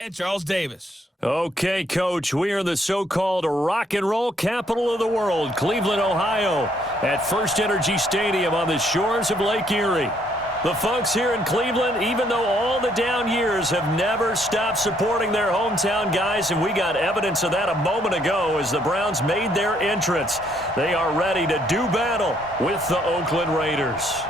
and Charles Davis. Okay, Coach, we are in the so-called rock and roll capital of the world, Cleveland, Ohio, at First Energy Stadium on the shores of Lake Erie. The folks here in Cleveland, even though all the down years, have never stopped supporting their hometown guys, and we got evidence of that a moment ago as the Browns made their entrance. They are ready to do battle with the Oakland Raiders.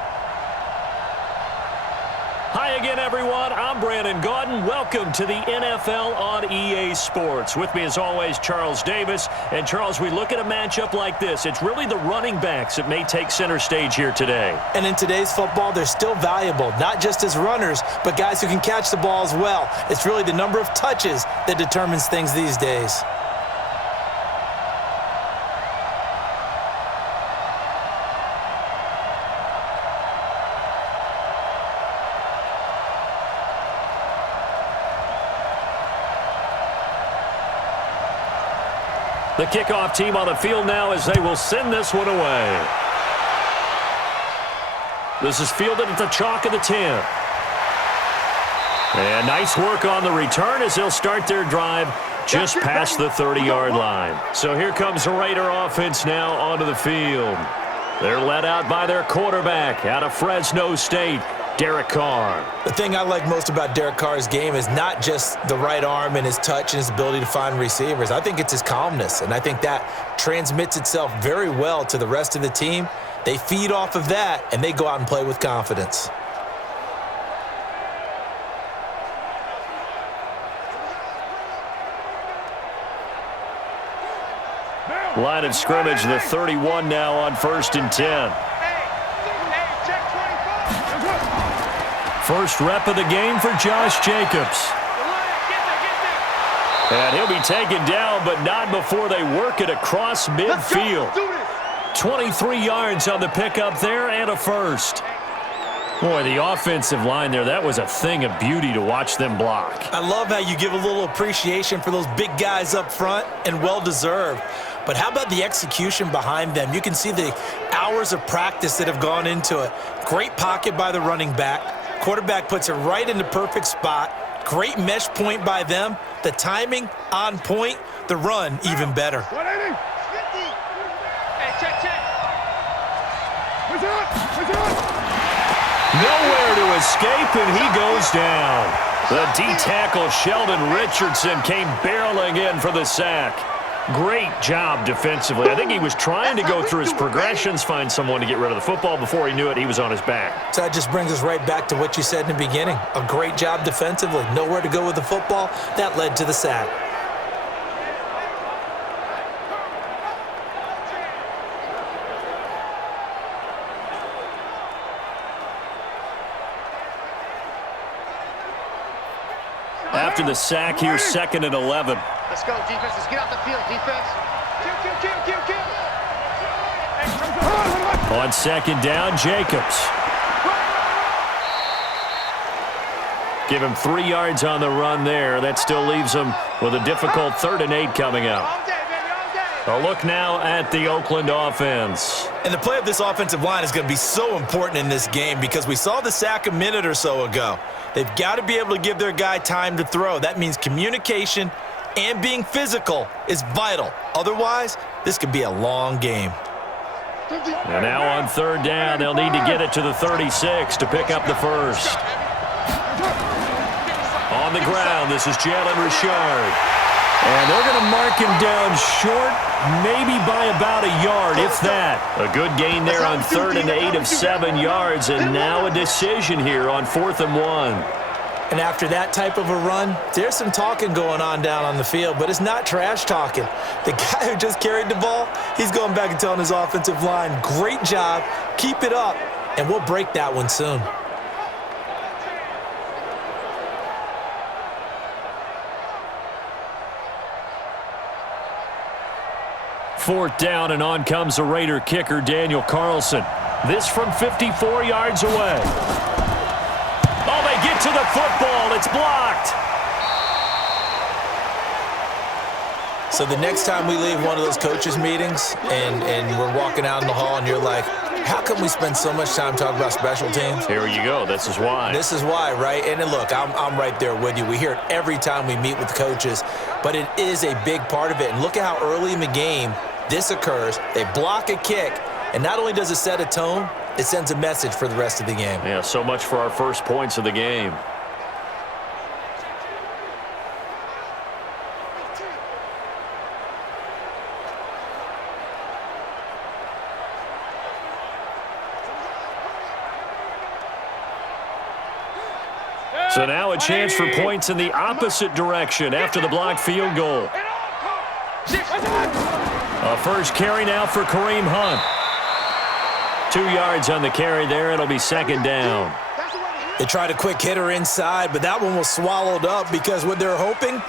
Hi again, everyone. I'm Brandon Gaudin. Welcome to the NFL on EA Sports. With me, as always, Charles Davis. And, Charles, we look at a matchup like this. It's really the running backs that may take center stage here today. And in today's football, they're still valuable, not just as runners, but guys who can catch the ball as well. It's really the number of touches that determines things these days. The kickoff team on the field now as they will send this one away. This is fielded at the chalk of the 10. And nice work on the return as they'll start their drive just past the 30-yard line. So here comes the Raider offense now onto the field. They're led out by their quarterback out of Fresno State, Derek Carr. The thing I like most about Derek Carr's game is not just the right arm and his touch and his ability to find receivers. I think it's his calmness, and I think that transmits itself very well to the rest of the team. They feed off of that, and they go out and play with confidence. Line of scrimmage, the 31 now on 1st and 10. First rep of the game for Josh Jacobs. And he'll be taken down, but not before they work it across midfield. 23 yards on the pickup there and a first. Boy, the offensive line there, that was a thing of beauty to watch them block. I love how you give a little appreciation for those big guys up front, and well-deserved. But how about the execution behind them? You can see the hours of practice that have gone into it. Great pocket by the running back. Quarterback puts it right in the perfect spot. Great mesh point by them. The timing on point. The run even better. Hey, check. Nowhere to escape, and he goes down. The D-tackle Sheldon Richardson came barreling in for the sack. Great job defensively. I think he was trying to go through his progressions, find someone to get rid of the football. Before he knew it, he was on his back. So that just brings us right back to what you said in the beginning. A great job defensively. Nowhere to go with the football. That led to the sack. After the sack, here's 2nd and 11. Let's go, defense. Let's get out the field, defense. On 2nd down, Jacobs. Give him 3 yards on the run there. That still leaves him with a difficult 3rd and 8 coming up. A look now at the Oakland offense. And the play of this offensive line is going to be so important in this game because we saw the sack a minute or so ago. They've got to be able to give their guy time to throw. That means communication and being physical is vital. Otherwise, this could be a long game. And now on 3rd down, they'll need to get it to the 36 to pick up the first. On the ground, this is Jalen Richard. And they're going to mark him down short, maybe by about a yard, if that. A good gain there on 3rd and 8 of 7 yards, and now a decision here on 4th and 1. And after that type of a run, there's some talking going on down on the field, but it's not trash talking. The guy who just carried the ball, he's going back and telling his offensive line, great job, keep it up, and we'll break that one soon. Fourth down, and on comes the Raider kicker, Daniel Carlson. This from 54 yards away. Oh, they get to the football. It's blocked. So the next time we leave one of those coaches' meetings and we're walking out in the hall and you're like, How come we spend so much time talking about special teams? Here you go. This is why. This is why, right? And then look, I'm right there with you. We hear it every time we meet with coaches, but it is a big part of it. And look at how early in the game this occurs. They block a kick, and not only does it set a tone, it sends a message for the rest of the game. Yeah, so much for our first points of the game. So now a chance for points in the opposite direction after the blocked field goal. A first carry now for Kareem Hunt. 2 yards on the carry there. It'll be second down. They tried a quick hitter inside, but that one was swallowed up because what they're hoping,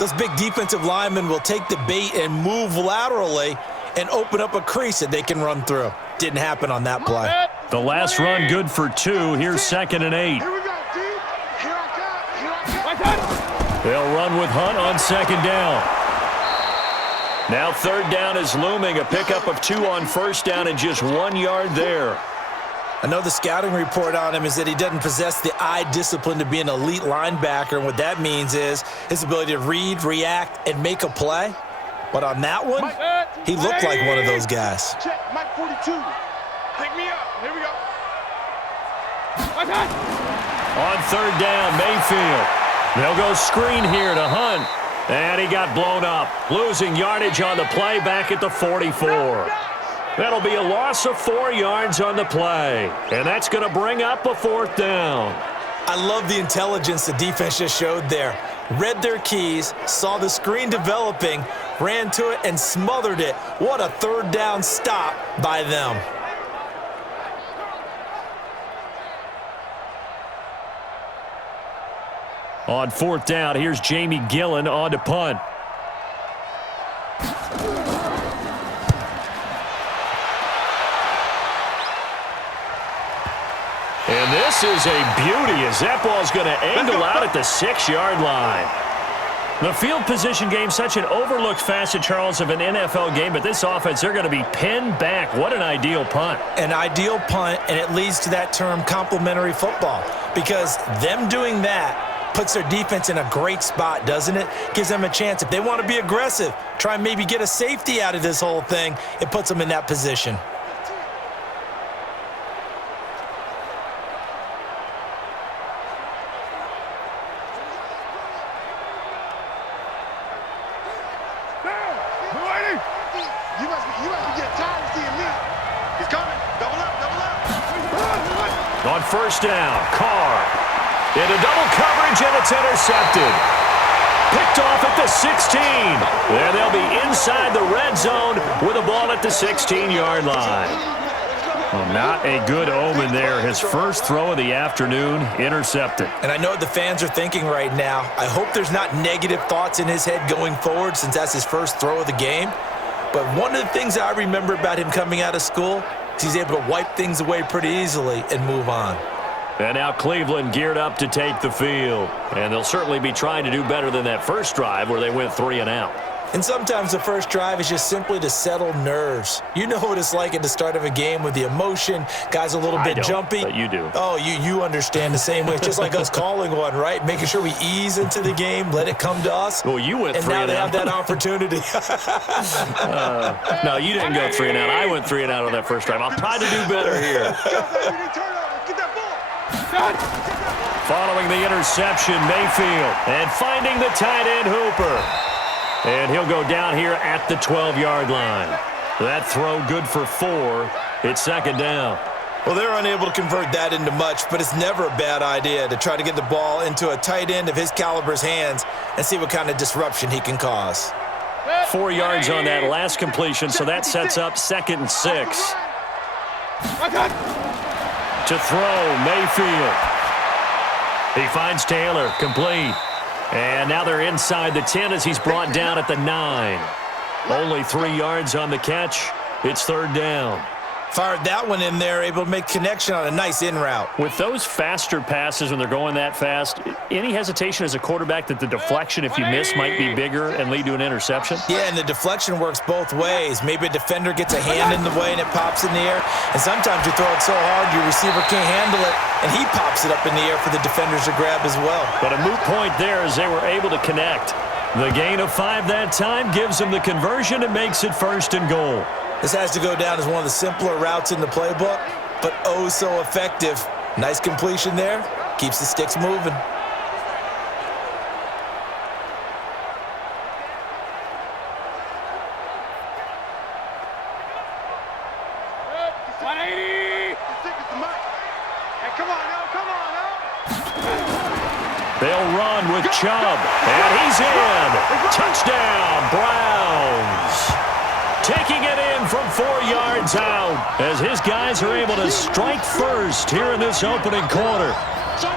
those big defensive linemen will take the bait and move laterally and open up a crease that they can run through. Didn't happen on that play. The last run good for 2. Here's 2nd and 8. They'll run with Hunt on 2nd down. Now 3rd down is looming. A pickup of 2 on 1st down and just 1 yard there. I know the scouting report on him is that he doesn't possess the eye discipline to be an elite linebacker. And what that means is his ability to read, react, and make a play. But on that one, he looked like one of those guys. Check, Mike 42. Pick me up. Here we go. On 3rd down, Mayfield. They'll go screen here to Hunt. And he got blown up. Losing yardage on the play back at the 44. That'll be a loss of 4 yards on the play. And that's going to bring up a 4th down. I love the intelligence the defense just showed there. Read their keys, saw the screen developing, ran to it, and smothered it. What a 3rd down stop by them. On 4th down, here's Jamie Gillen on to punt. And this is a beauty as that ball's going to angle out at the 6-yard line. The field position game, such an overlooked facet, Charles, of an NFL game, but this offense, they're going to be pinned back. What an ideal punt. An ideal punt, and it leads to that term complementary football, because them doing that puts their defense in a great spot, doesn't it? Gives them a chance. If they want to be aggressive, try and maybe get a safety out of this whole thing, it puts them in that position. You must be getting tired of seeing me. He's coming. Double up, double up. On 1st down, Carr. Into double coverage, and it's intercepted. Picked off at the 16. And they'll be inside the red zone with a ball at the 16-yard line. Well, not a good omen there. His first throw of the afternoon, intercepted. And I know what the fans are thinking right now. I hope there's not negative thoughts in his head going forward since that's his first throw of the game. But one of the things I remember about him coming out of school is he's able to wipe things away pretty easily and move on. And now Cleveland geared up to take the field. And they'll certainly be trying to do better than that first drive where they went 3 and out. And sometimes the first drive is just simply to settle nerves. You know what it's like at the start of a game with the emotion. Guys a little bit jumpy. But you do. Oh, you understand the same way. It's just like us calling one, right? Making sure we ease into the game, let it come to us. Well, you went 3 and out. And now they have that opportunity. No, you didn't go 3 and out. I went 3 and out on that first drive. I'll try to do better here. Following the interception, Mayfield. And finding the tight end, Hooper. And he'll go down here at the 12-yard line. That throw good for 4. It's 2nd down. Well, they're unable to convert that into much, but it's never a bad idea to try to get the ball into a tight end of his caliber's hands and see what kind of disruption he can cause. 4 yards on that last completion, so that sets up 2nd and 6. To throw, Mayfield. He finds Taylor, complete. And now they're inside the 10 as he's brought down at the 9. Only 3 yards on the catch. It's 3rd down. Fired that one in there, able to make connection on a nice in route. With those faster passes when they're going that fast, any hesitation as a quarterback that the deflection, if you miss, might be bigger and lead to an interception? Yeah, and the deflection works both ways. Maybe a defender gets a hand in the way and it pops in the air. And sometimes you throw it so hard your receiver can't handle it, and he pops it up in the air for the defenders to grab as well. But a moot point there as they were able to connect. The gain of 5 that time gives them the conversion and makes it 1st and goal. This has to go down as one of the simpler routes in the playbook, but oh so effective. Nice completion there. Keeps the sticks moving. They'll run with Chubb, and he's in. Touchdown, Browns. Taking it in from 4 yards out as his guys are able to strike first here in this opening quarter.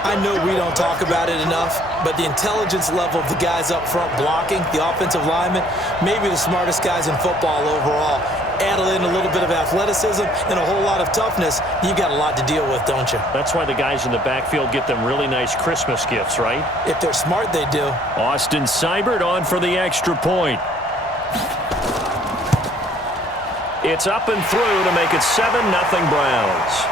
I know we don't talk about it enough, but the intelligence level of the guys up front blocking, the offensive linemen, maybe the smartest guys in football overall. Add in a little bit of athleticism and a whole lot of toughness, you got a lot to deal with, don't you? That's why the guys in the backfield get them really nice Christmas gifts, right? If they're smart, they do. Austin Seibert on for the extra point. It's up and through to make it 7-0 Browns.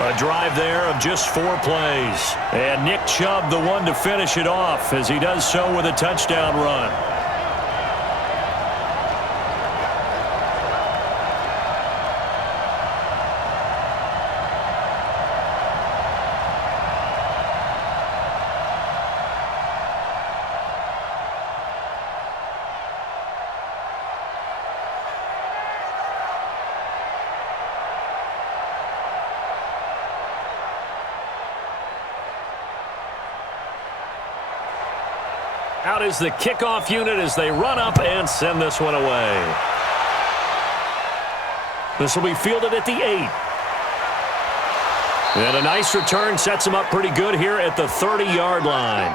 A drive there of just 4 plays. And Nick Chubb the one to finish it off as he does so with a touchdown run. Out is the kickoff unit as they run up and send this one away. This will be fielded at the 8. And a nice return sets them up pretty good here at the 30-yard line.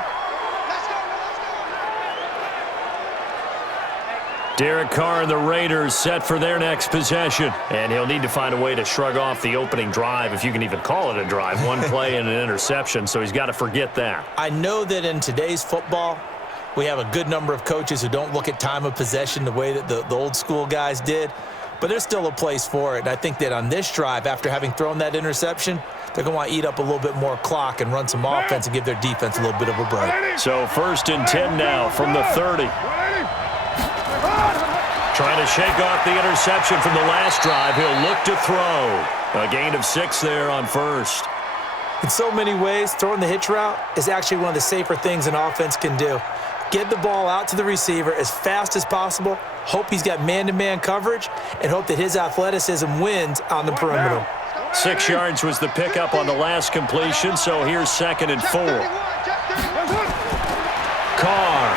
Derek Carr and the Raiders set for their next possession. And he'll need to find a way to shrug off the opening drive, if you can even call it a drive. 1 play and an interception, so he's got to forget that. I know that in today's football, we have a good number of coaches who don't look at time of possession the way that the old school guys did, but there's still a place for it. And I think that on this drive, after having thrown that interception, they're going to want to eat up a little bit more clock and run some offense and give their defense a little bit of a break. So 1st and 10 now from the 30. Trying to shake off the interception from the last drive. He'll look to throw. A gain of 6 there on 1st. In so many ways, throwing the hitch route is actually one of the safer things an offense can do. Get the ball out to the receiver as fast as possible, hope he's got man-to-man coverage, and hope that his athleticism wins on the perimeter. 6 yards was the pickup on the last completion, so here's 2nd and 4. Carr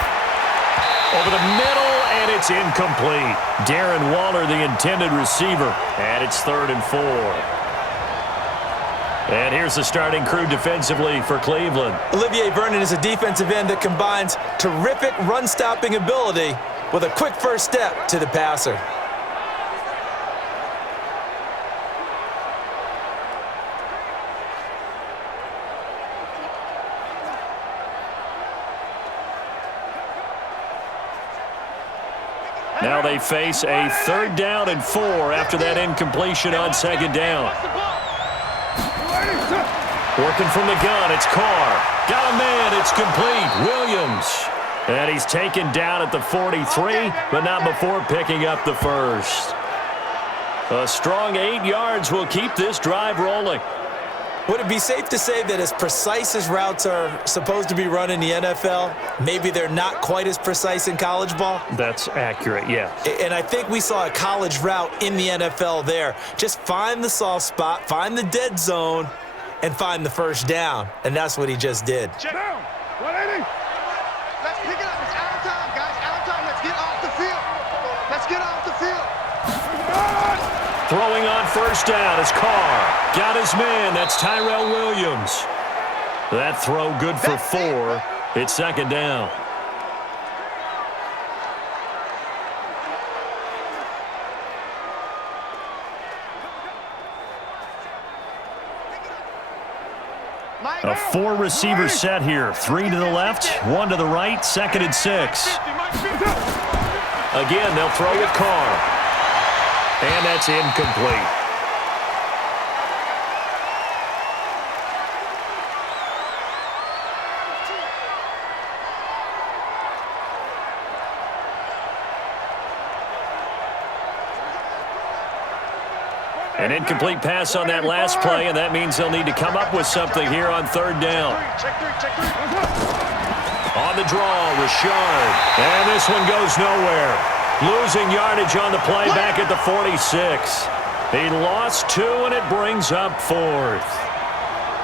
over the middle, and it's incomplete. Darren Waller, the intended receiver, and it's 3rd and 4. And here's the starting crew defensively for Cleveland. Olivier Vernon is a defensive end that combines terrific run-stopping ability with a quick first step to the passer. Now they face a 3rd down and 4 after that incompletion on 2nd down. Working from the gun, it's Carr. Got a man, it's complete. Williams. And he's taken down at the 43, but not before picking up the 1st. A strong 8 yards will keep this drive rolling. Would it be safe to say that as precise as routes are supposed to be run in the NFL, maybe they're not quite as precise in college ball? That's accurate, yeah. And I think we saw a college route in the NFL there. Just find the soft spot, find the dead zone, and find the 1st down. And that's what he just did. Check down. 180. Let's pick it up. It's out of time, guys. Out of time. Let's get off the field. Let's get off the field. Throwing on 1st down is Carr. Got his man. That's Tyrell Williams. That throw good for 4. It's 2nd down. A 4-receiver set here. 3 to the left, 1 to the right, 2nd and 6. Again, they'll throw with Carr. And that's incomplete. An incomplete pass on that last play, and that means they'll need to come up with something here on 3rd down. On the draw, Richard. And this one goes nowhere. Losing yardage on the play back at the 46. He lost 2, and it brings up 4th.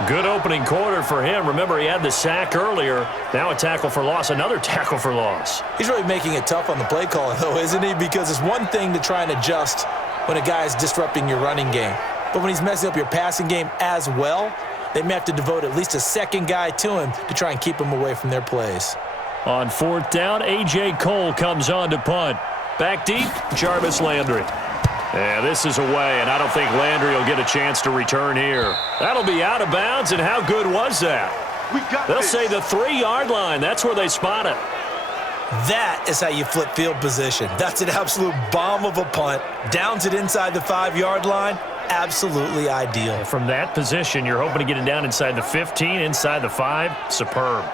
Good opening quarter for him. Remember, he had the sack earlier. Now a tackle for loss, another tackle for loss. He's really making it tough on the play call, though, isn't he? Because it's one thing to try and adjust when a guy is disrupting your running game. But when he's messing up your passing game as well, they may have to devote at least a second guy to him to try and keep him away from their plays. On 4th down, A.J. Cole comes on to punt. Back deep, Jarvis Landry. Yeah, this is away, and I don't think Landry will get a chance to return here. That'll be out of bounds, and how good was that? They'll say the 3-yard line. That's where they spot it. That is how you flip field position. That's an absolute bomb of a punt. Downs it inside the 5-yard line. Absolutely ideal. From that position, you're hoping to get it down inside the 15, inside the 5. Superb.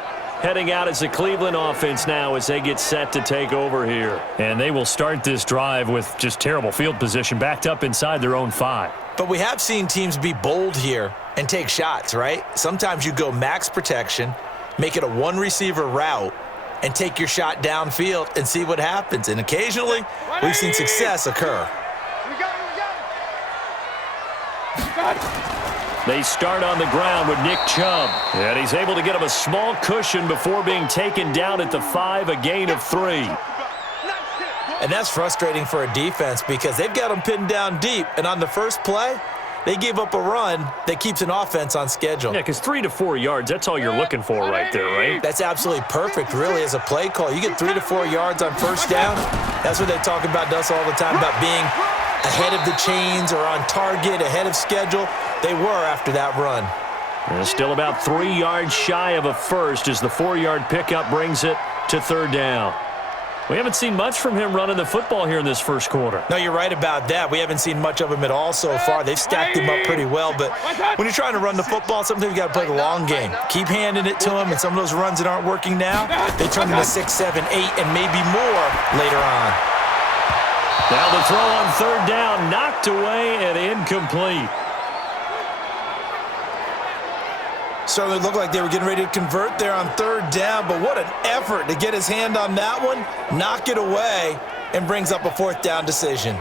Heading out is the Cleveland offense now as they get set to take over here. And they will start this drive with just terrible field position backed up inside their own 5. But we have seen teams be bold here and take shots, right? Sometimes you go max protection, make it a 1-receiver route, and take your shot downfield and see what happens. And occasionally, we've seen success occur. They start on the ground with Nick Chubb. And he's able to get him a small cushion before being taken down at the 5, a gain of 3. And that's frustrating for a defense because they've got them pinned down deep. And on the first play, they gave up a run that keeps an offense on schedule. Yeah, because 3 to 4 yards, that's all you're looking for right there, right? That's absolutely perfect, really, as a play call. You get 3 to 4 yards on first down. That's what they talk about us all the time, about being ahead of the chains or on target, ahead of schedule. They were after that run. And still about 3 yards shy of a first as the 4-yard pickup brings it to 3rd down. We haven't seen much from him running the football here in this first quarter. No, you're right about that. We haven't seen much of him at all so far. They've stacked him up pretty well, but when you're trying to run the football, sometimes you got to play the long game. Keep handing it to him, and some of those runs that aren't working now, they turn into 6, 7, 8, and maybe more later on. Now the throw on 3rd down, knocked away and incomplete. Certainly looked like they were getting ready to convert there on 3rd down, but what an effort to get his hand on that one, knock it away, and brings up a 4th down decision.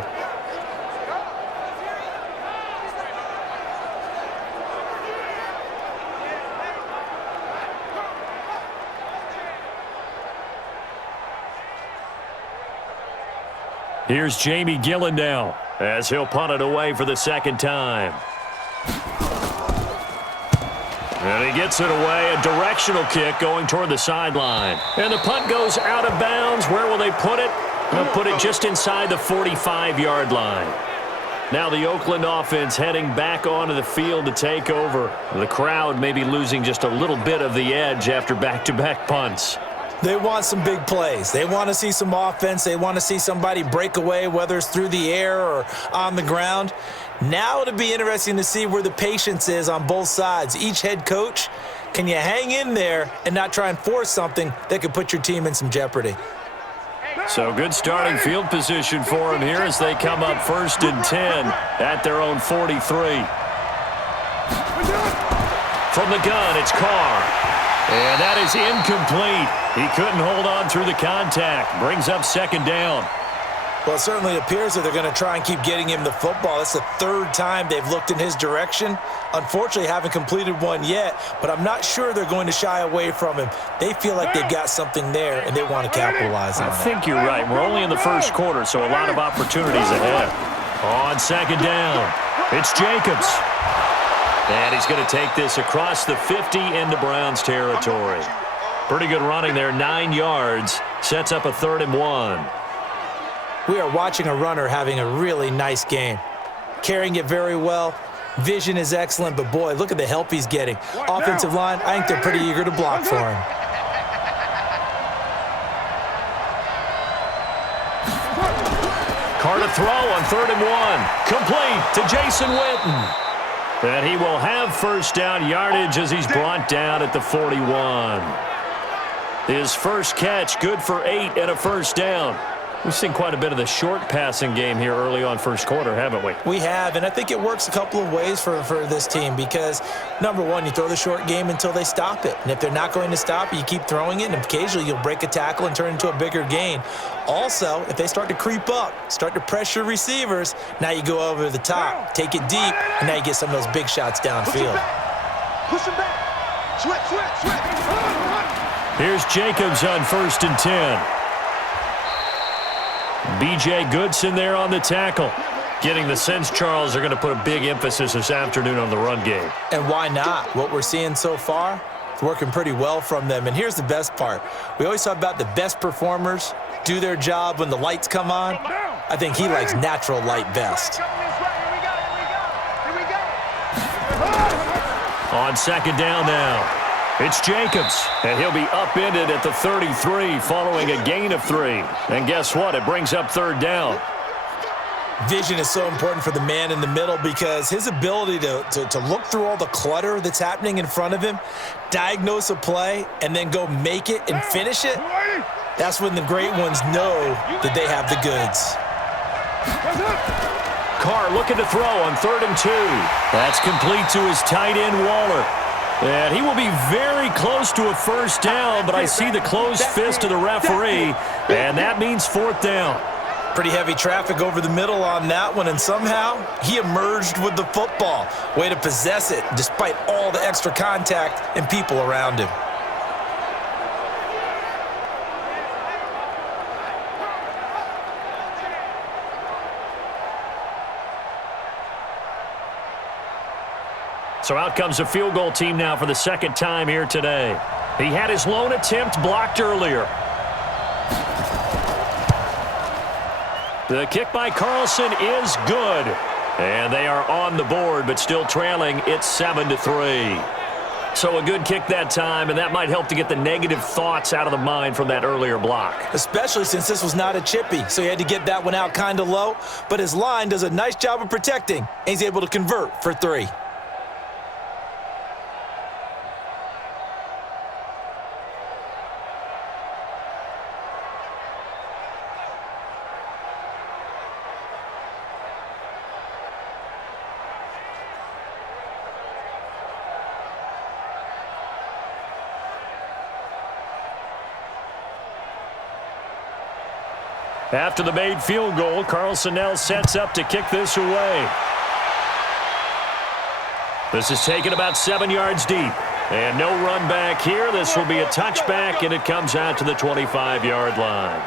Here's Jamie Gillen now as he'll punt it away for the 2nd time. And he gets it away, a directional kick going toward the sideline. And the punt goes out of bounds. Where will they put it? They'll put it just inside the 45-yard line. Now the Oakland offense heading back onto the field to take over. The crowd may be losing just a little bit of the edge after back-to-back punts. They want some big plays. They want to see some offense. They want to see somebody break away, whether it's through the air or on the ground. Now it'll be interesting to see where the patience is on both sides. Each head coach, can you hang in there and not try and force something that could put your team in some jeopardy? So good starting field position for him here as they come up 1st and 10 at their own 43. From the gun, it's Carr. And that is incomplete. He couldn't hold on through the contact. Brings up 2nd down. Well, it certainly appears that they're going to try and keep getting him the football. That's the 3rd time they've looked in his direction. Unfortunately, haven't completed one yet, but I'm not sure they're going to shy away from him. They feel like they've got something there, and they want to capitalize on it. I think you're right. We're only in the first quarter, so a lot of opportunities ahead. On 2nd down, it's Jacobs. And he's going to take this across the 50 into Browns territory. Pretty good running there, 9 yards. Sets up a 3rd and 1. We are watching a runner having a really nice game. Carrying it very well, Vision is excellent, but boy, look at the help he's getting. Offensive line, I think they're pretty eager to block for him. Carr to throw on 3rd and 1. Complete to Jason Witten. And he will have first down yardage as he's brought down at the 41. His first catch, good for 8 and a first down. We've seen quite a bit of the short passing game here early on first quarter, haven't we? We have, and I think it works a couple of ways for this team because, number one, you throw the short game until they stop it. And if they're not going to stop it, you keep throwing it, and occasionally you'll break a tackle and turn it into a bigger gain. Also, if they start to creep up, start to pressure receivers, now you go over the top, take it deep, and now you get some of those big shots downfield. Push him back. Switch. Here's Jacobs on 1st and 10. B.J. Goodson there on the tackle. Getting the sense, Charles, they're going to put a big emphasis this afternoon on the run game. And why not? What we're seeing so far, it's working pretty well from them. And here's the best part. We always talk about the best performers do their job when the lights come on. I think he likes natural light best. On 2nd down now. It's Jacobs, and he'll be upended at the 33 following a gain of 3. And guess what? It brings up 3rd down. Vision is so important for the man in the middle because his ability to look through all the clutter that's happening in front of him, diagnose a play, and then go make it and finish it, that's when the great ones know that they have the goods. Carr looking to throw on 3rd and 2. That's complete to his tight end, Waller. And he will be very close to a first down, but I see the closed fist of the referee, and that means 4th down. Pretty heavy traffic over the middle on that one, and somehow he emerged with the football. Way to possess it, despite all the extra contact and people around him. So out comes a field goal team now for the 2nd time here today. He had his lone attempt blocked earlier. The kick by Carlson is good. And they are on the board, but still trailing. It's 7-3. So a good kick that time, and that might help to get the negative thoughts out of the mind from that earlier block. Especially since this was not a chippy, so he had to get that one out kind of low. But his line does a nice job of protecting, and he's able to convert for 3. After the made field goal, Carlson now sets up to kick this away. This is taken about 7 yards deep. And no run back here. This will be a touchback, and it comes out to the 25-yard line.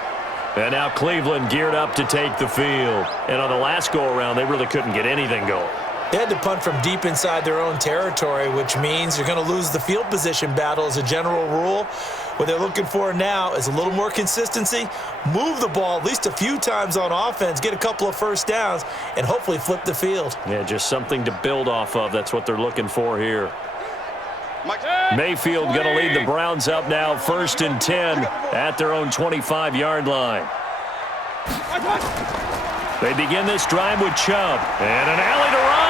And now Cleveland geared up to take the field. And on the last go-around, they really couldn't get anything going. They had to punt from deep inside their own territory, which means you're going to lose the field position battle as a general rule. What they're looking for now is a little more consistency, move the ball at least a few times on offense, get a couple of first downs, and hopefully flip the field. Yeah, just something to build off of. That's what they're looking for here. Mayfield going to lead the Browns up now, 1st and 10 at their own 25-yard line. They begin this drive with Chubb, and an alley to run.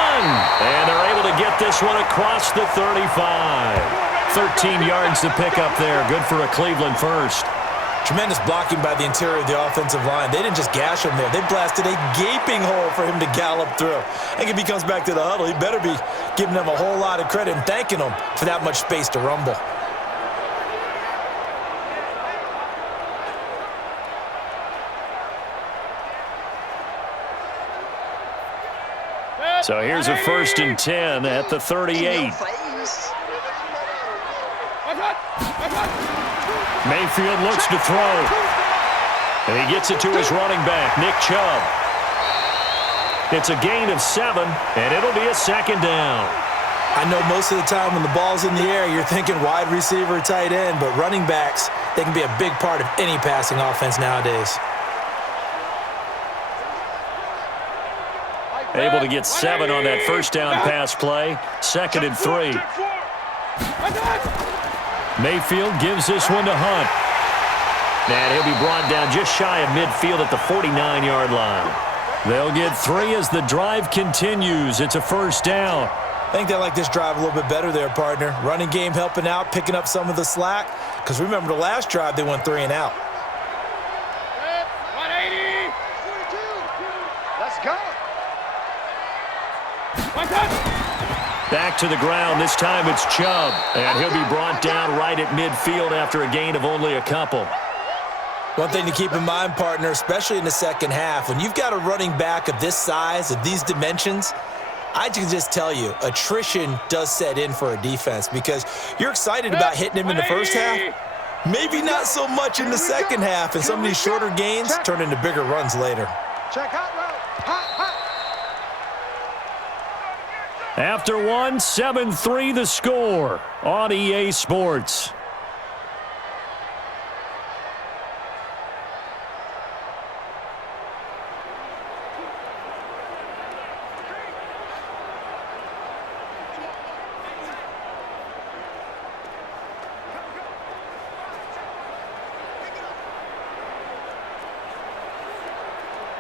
And they're able to get this one across the 35. 13 yards to pick up there. Good for a Cleveland first. Tremendous blocking by the interior of the offensive line. They didn't just gash him there. They blasted a gaping hole for him to gallop through. I think if he comes back to the huddle, he better be giving them a whole lot of credit and thanking them for that much space to rumble. So here's a 1st and 10 at the 38. Mayfield looks to throw. And he gets it to his running back, Nick Chubb. It's a gain of 7, and it'll be a 2nd down. I know most of the time when the ball's in the air, you're thinking wide receiver, tight end, but running backs, they can be a big part of any passing offense nowadays. Able to get 7 on that first down pass play. 2nd and 3. Mayfield gives this one to Hunt. And he'll be brought down just shy of midfield at the 49-yard line. They'll get 3 as the drive continues. It's a first down. I think they like this drive a little bit better there, partner. Running game helping out, picking up some of the slack. Because remember the last drive, they went 3 and out. 180. 42. Let's go. Back to the ground. This time it's Chubb. And he'll be brought down right at midfield after a gain of only a couple. One thing to keep in mind, partner, especially in the second half, when you've got a running back of this size, of these dimensions, I can just tell you, attrition does set in for a defense because you're excited about hitting him in the first half. Maybe not so much in the second half, and some of these shorter gains turn into bigger runs later. Check hot route. Hot. After 1, 7-3 the score on EA Sports.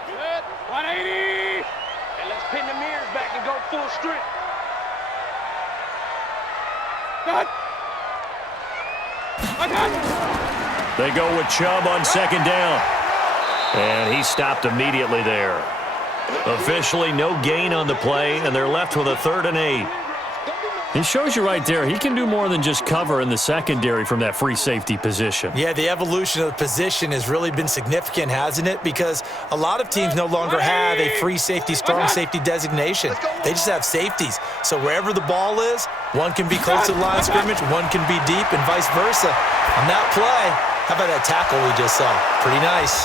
Good. 180. And let's pin the mirrors back and go full strength. They go with Chubb on 2nd down. And he stopped immediately there. Officially no gain on the play, and they're left with a 3rd and 8. He shows you right there, he can do more than just cover in the secondary from that free safety position. Yeah, the evolution of the position has really been significant, hasn't it? Because a lot of teams no longer have a free safety, strong safety designation. They just have safeties. So wherever the ball is, one can be close to the line of scrimmage, one can be deep, and vice versa. On that play, how about that tackle we just saw? Pretty nice.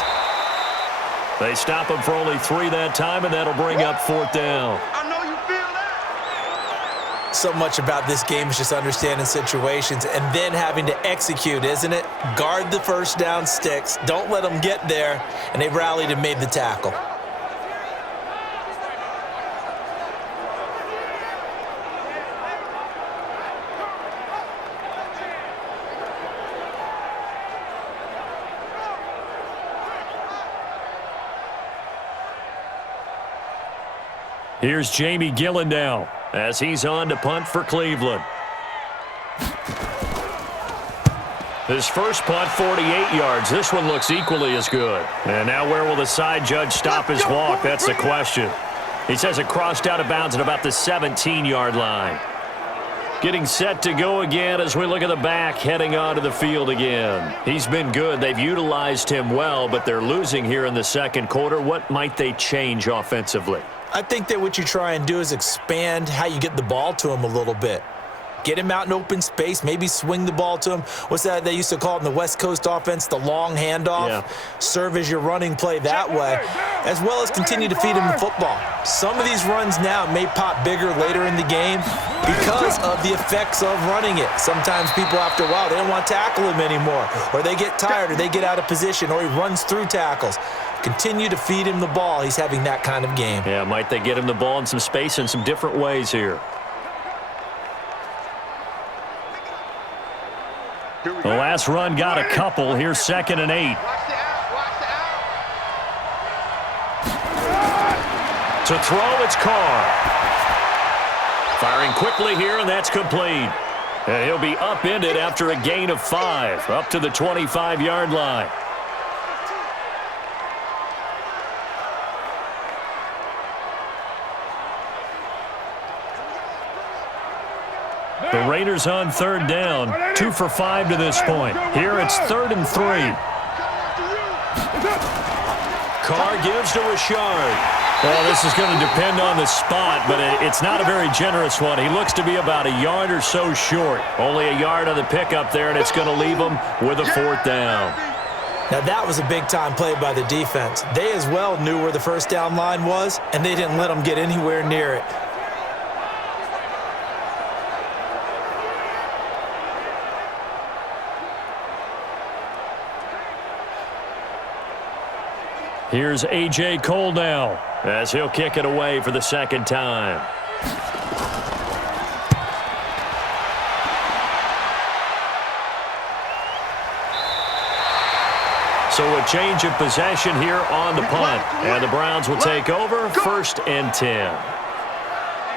They stop him for only 3 that time, and that'll bring up 4th down. I know you feel that. So much about this game is just understanding situations and then having to execute, isn't it? Guard the first down sticks. Don't let them get there. And they rallied and made the tackle. Here's Jamie Gillen now as he's on to punt for Cleveland. His first punt, 48 yards. This one looks equally as good. And now where will the side judge stop his walk? That's the question. He says it crossed out of bounds at about the 17-yard line. Getting set to go again as we look at the back heading onto the field again. He's been good. They've utilized him well, but they're losing here in the second quarter. What might they change offensively? I think that what you try and do is expand how you get the ball to him a little bit. Get him out in open space, maybe swing the ball to him. What's that they used to call it in the West Coast offense, the long handoff? Yeah. Serve as your running play that way, as well as continue to feed him the football. Some of these runs now may pop bigger later in the game because of the effects of running it. Sometimes people, after a while, they don't want to tackle him anymore, or they get tired, or they get out of position, or he runs through tackles. Continue to feed him the ball. He's having that kind of game. Yeah, might they get him the ball in some space in some different ways here? The last run got a couple. Here's 2nd and 8. Watch the out. Watch the out. To throw, it's Carr. Firing quickly here, and that's complete. And he'll be upended after a gain of 5, up to the 25-yard line. The Raiders on 3rd down, 2 for 5 to this point. Here it's 3rd and 3. Carr gives to Richard. Well, this is going to depend on the spot, but it's not a very generous one. He looks to be about a yard or so short. Only a yard on the pickup there, and it's going to leave him with a 4th down. Now, that was a big-time play by the defense. They as well knew where the first down line was, and they didn't let them get anywhere near it. Here's A.J. Cole now as he'll kick it away for the second time. So a change of possession here on the punt. And the Browns will take over 1st and 10.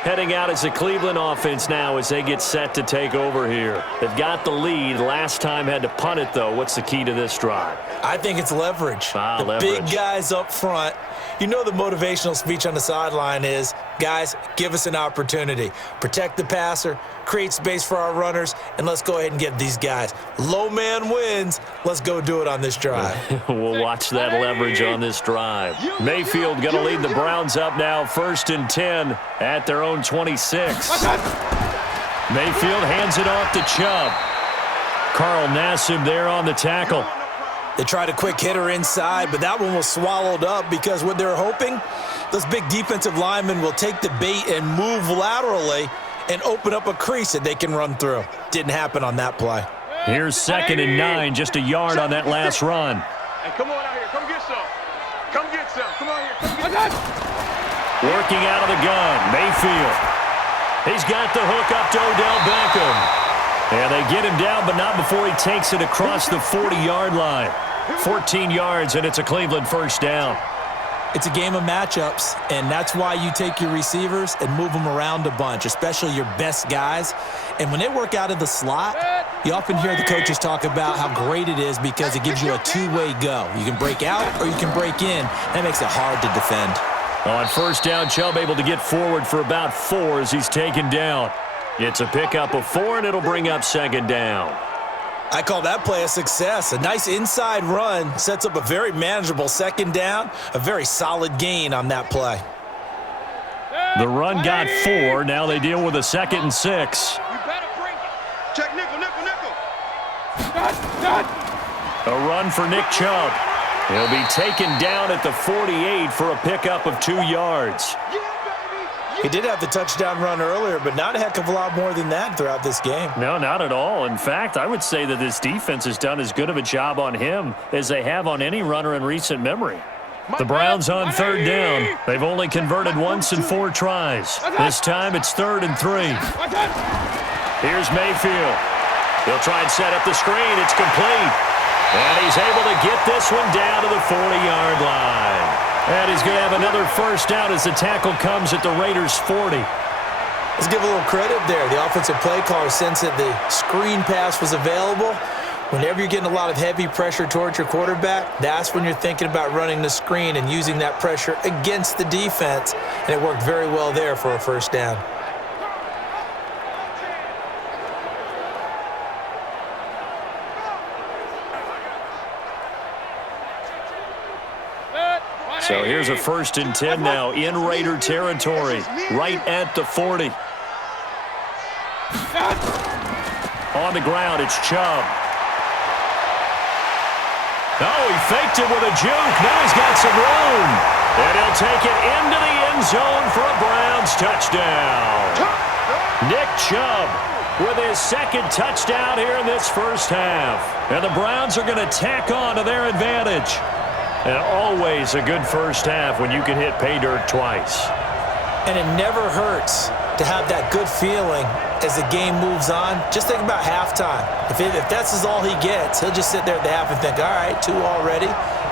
Heading out as the Cleveland offense now as they get set to take over here. They've got the lead. Last time had to punt it, though. What's the key to this drive? I think it's leverage. The big guys up front. You know the motivational speech on the sideline is, guys, give us an opportunity. Protect the passer, create space for our runners, and let's go ahead and get these guys. Low man wins. Let's go do it on this drive. We'll watch that leverage on this drive. Mayfield going to lead the Browns up now 1st and 10 at their own 26. Mayfield hands it off to Chubb. Carl Nassib there on the tackle. They tried a quick hitter inside, but that one was swallowed up because what they're hoping, those big defensive linemen will take the bait and move laterally and open up a crease that they can run through. Didn't happen on that play. Here's 2nd and 9, just a yard on that last run. Hey, come on out here. Come get some. Come get some. Come on here. Come get some. Working out of the gun, Mayfield. He's got the hook up to Odell Beckham. And they get him down, but not before he takes it across the 40-yard line. 14 yards, and it's a Cleveland 1st down. It's a game of matchups, and that's why you take your receivers and move them around a bunch, especially your best guys. And when they work out of the slot, you often hear the coaches talk about how great it is because it gives you a two-way go. You can break out or you can break in. That makes it hard to defend. On 1st down, Chubb able to get forward for about 4 as he's taken down. It's a pickup of 4, and it'll bring up 2nd down. I call that play a success. A nice inside run sets up a very manageable 2nd down, a very solid gain on that play. The run got 4. Now they deal with a 2nd and 6. You better bring it. Check nickel, nickel, nickel. A run for Nick Chubb. He'll be taken down at the 48 for a pickup of 2 yards. He did have the touchdown run earlier, but not a heck of a lot more than that throughout this game. No, not at all. In fact, I would say that this defense has done as good of a job on him as they have on any runner in recent memory. The Browns on 3rd down. They've only converted once in 4 tries. This time it's 3rd and 3. Here's Mayfield. He'll try and set up the screen. It's complete. And he's able to get this one down to the 40-yard line. And he's going to have another 1st down as the tackle comes at the Raiders' 40. Let's give a little credit there. The offensive play caller sensed that the screen pass was available. Whenever you're getting a lot of heavy pressure towards your quarterback, that's when you're thinking about running the screen and using that pressure against the defense. And it worked very well there for a 1st down. So here's a 1st and 10 now in Raider territory, right at the 40. On the ground, it's Chubb. Oh, he faked it with a juke. Now he's got some room. And he'll take it into the end zone for a Browns touchdown. Nick Chubb with his 2nd touchdown here in this 1st half. And the Browns are going to tack on to their advantage. And always a good 1st half when you can hit pay dirt twice. And it never hurts to have that good feeling as the game moves on. Just think about halftime. If that's all he gets, he'll just sit there at the half and think, all right, 2 already.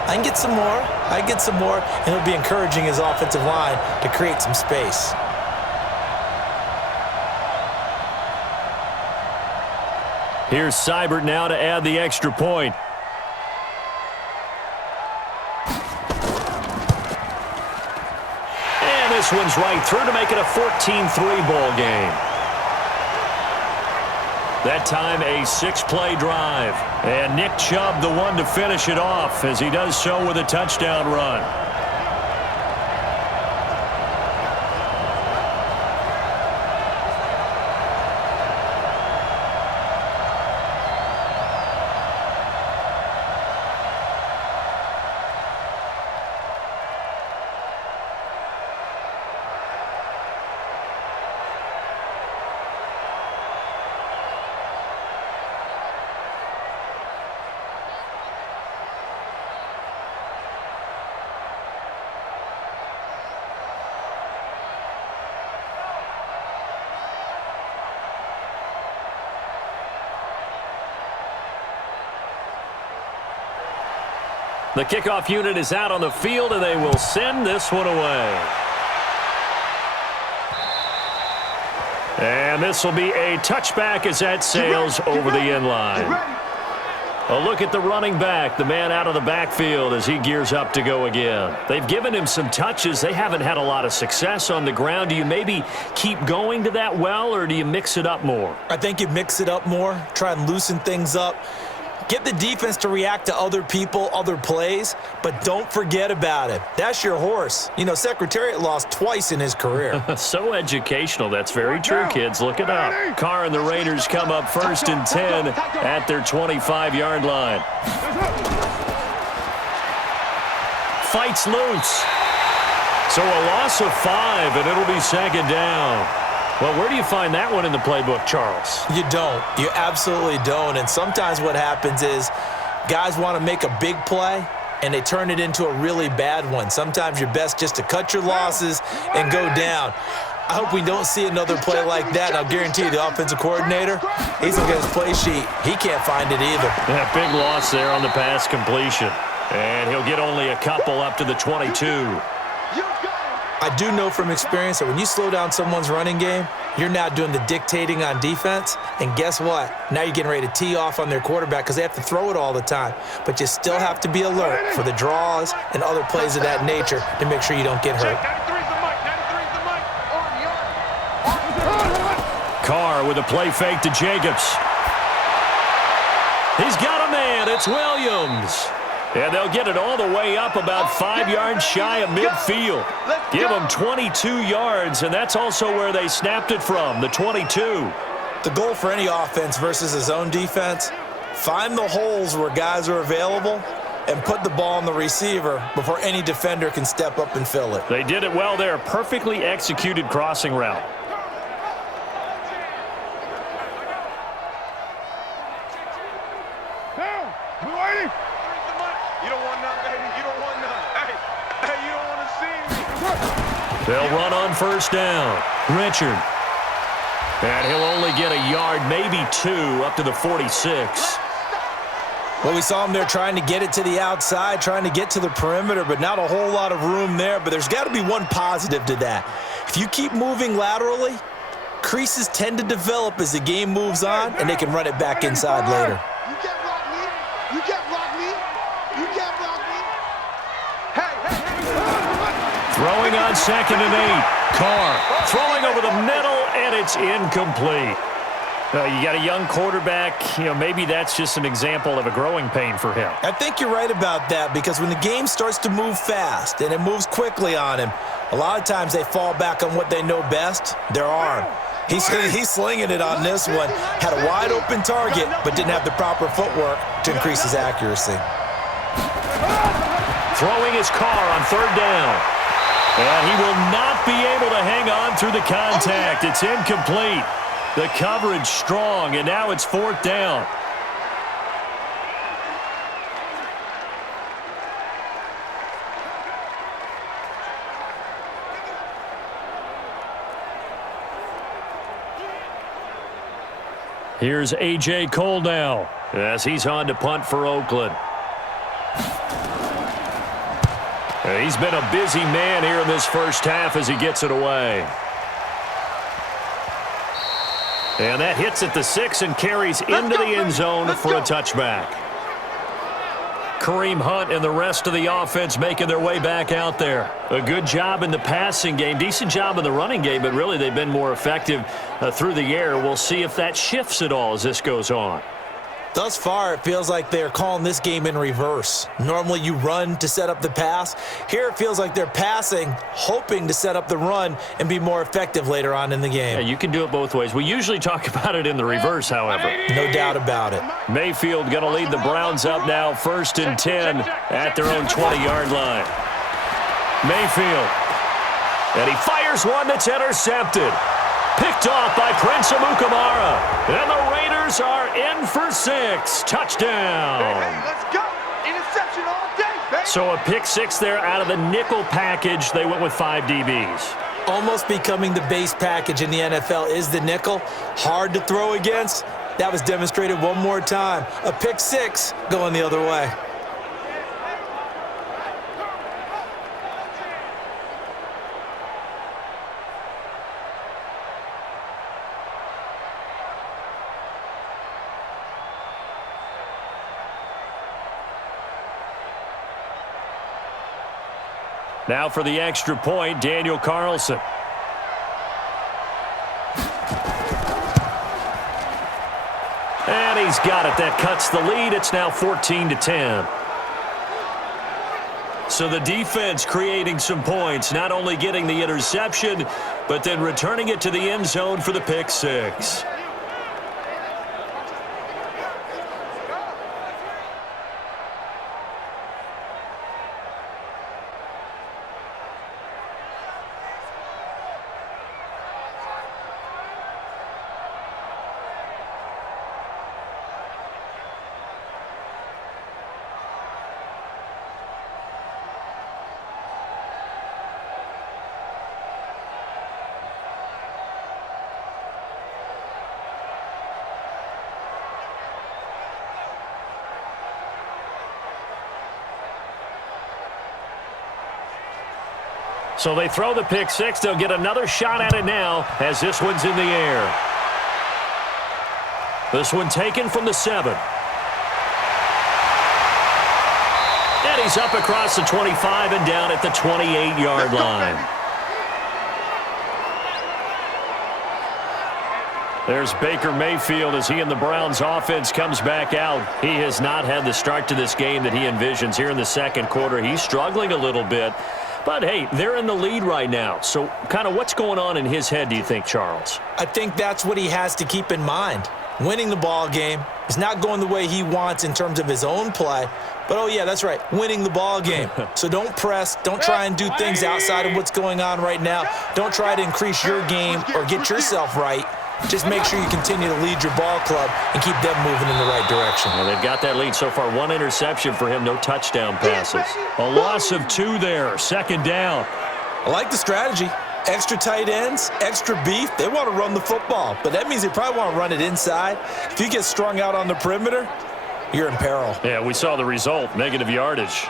I can get some more. I can get some more. And he'll be encouraging his offensive line to create some space. Here's Seibert now to add the extra point. This one's right through to make it a 14-3 ball game. That time a 6-play drive. And Nick Chubb the one to finish it off as he does so with a touchdown run. The kickoff unit is out on the field, and they will send this one away. And this will be a touchback as that sails over the end line. A look at the running back, the man out of the backfield as he gears up to go again. They've given him some touches. They haven't had a lot of success on the ground. Do you maybe keep going to that well, or do you mix it up more? I think you mix it up more, try and loosen things up. Get the defense to react to other people, other plays, but don't forget about it. That's your horse. You know, Secretariat lost twice in his career. So educational. That's very true, kids. Look it up. Carr and the Raiders come up 1st and 10 at their 25-yard line. Fights loose. So a loss of 5, and it'll be 2nd down. Well, where do you find that one in the playbook, Charles? You don't. You absolutely don't. And sometimes what happens is guys want to make a big play, and they turn it into a really bad one. Sometimes you're best just to cut your losses and go down. I hope we don't see another play like that. And I'll guarantee you the offensive coordinator, he's looking at his play sheet. He can't find it either. Yeah, big loss there on the pass completion. And he'll get only a couple up to the 22. I do know from experience that when you slow down someone's running game, you're now doing the dictating on defense. And guess what? Now you're getting ready to tee off on their quarterback because they have to throw it all the time. But you still have to be alert for the draws and other plays of that nature to make sure you don't get hurt. Carr with a play fake to Jacobs. He's got a man. It's Williams. And they'll get it all the way up about 5 yards shy of midfield. Give them 22 yards, and that's also where they snapped it from, the 22. The goal for any offense versus a zone defense, find the holes where guys are available and put the ball on the receiver before any defender can step up and fill it. They did it well there. Perfectly executed crossing route. They'll run on 1st down. Richard. And he'll only get a yard, maybe 2, up to the 46. Well, we saw him there trying to get it to the outside, trying to get to the perimeter, but not a whole lot of room there. But there's got to be one positive to that. If you keep moving laterally, creases tend to develop as the game moves on, and they can run it back inside later. You can't block me. You can't block me. You can't block me. Hey. Throwing on 2nd and 8. Carr throwing over the middle, and it's incomplete. You got a young quarterback. You know, maybe that's just an example of a growing pain for him. I think you're right about that because when the game starts to move fast and it moves quickly on him, a lot of times they fall back on what they know best, their arm. He's slinging it on this one. Had a wide open target, but didn't have the proper footwork to increase his accuracy. Throwing his Carr on 3rd down. And he will not be able to hang on through the contact. It's incomplete. The coverage strong, and now it's 4th down. Here's A.J. Cole now as he's on to punt for Oakland. He's been a busy man here in this first half as he gets it away. And that hits at the 6 and carries into the end zone for a touchback. Kareem Hunt and the rest of the offense making their way back out there. A good job in the passing game, decent job in the running game, but really they've been more effective through the air. We'll see if that shifts at all as this goes on. Thus far, it feels like they're calling this game in reverse. Normally, you run to set up the pass. Here, it feels like they're passing, hoping to set up the run and be more effective later on in the game. Yeah, you can do it both ways. We usually talk about it in the reverse, however. No doubt about it. Mayfield going to lead the Browns up now, 1st and 10 at their own 20-yard line. Mayfield. And he fires one that's intercepted. Picked off by Prince Amukamara. And the Raiders are in for 6. Touchdown. Hey, let's go. Interception all day, baby. So a pick 6 there out of the nickel package. They went with 5 DBs. Almost becoming the base package in the NFL is the nickel. Hard to throw against. That was demonstrated one more time. A pick 6 going the other way. Now for the extra point, Daniel Carlson. And he's got it. That cuts the lead. It's now 14-10. So the defense creating some points, not only getting the interception, but then returning it to the end zone for the pick six. So they throw the pick six. They'll get another shot at it now as this one's in the air. This one taken from the 7. And he's up across the 25 and down at the 28-yard line. There's Baker Mayfield as he and the Browns offense comes back out. He has not had the start to this game that he envisions here in the second quarter. He's struggling a little bit. But, hey, they're in the lead right now. So kind of what's going on in his head, do you think, Charles? I think that's what he has to keep in mind. Winning the ball game is not going the way he wants in terms of his own play. But, oh, yeah, that's right, winning the ball game. So don't press. Don't try and do things outside of what's going on right now. Don't try to increase your game or get yourself right. Just make sure you continue to lead your ball club and keep them moving in the right direction. Well, they've got that lead so far. 1 interception for him, no touchdown passes. A loss of 2 there, second down. I like the strategy. Extra tight ends, extra beef. They want to run the football, but that means they probably want to run it inside. If you get strung out on the perimeter, you're in peril. Yeah, we saw the result, negative yardage.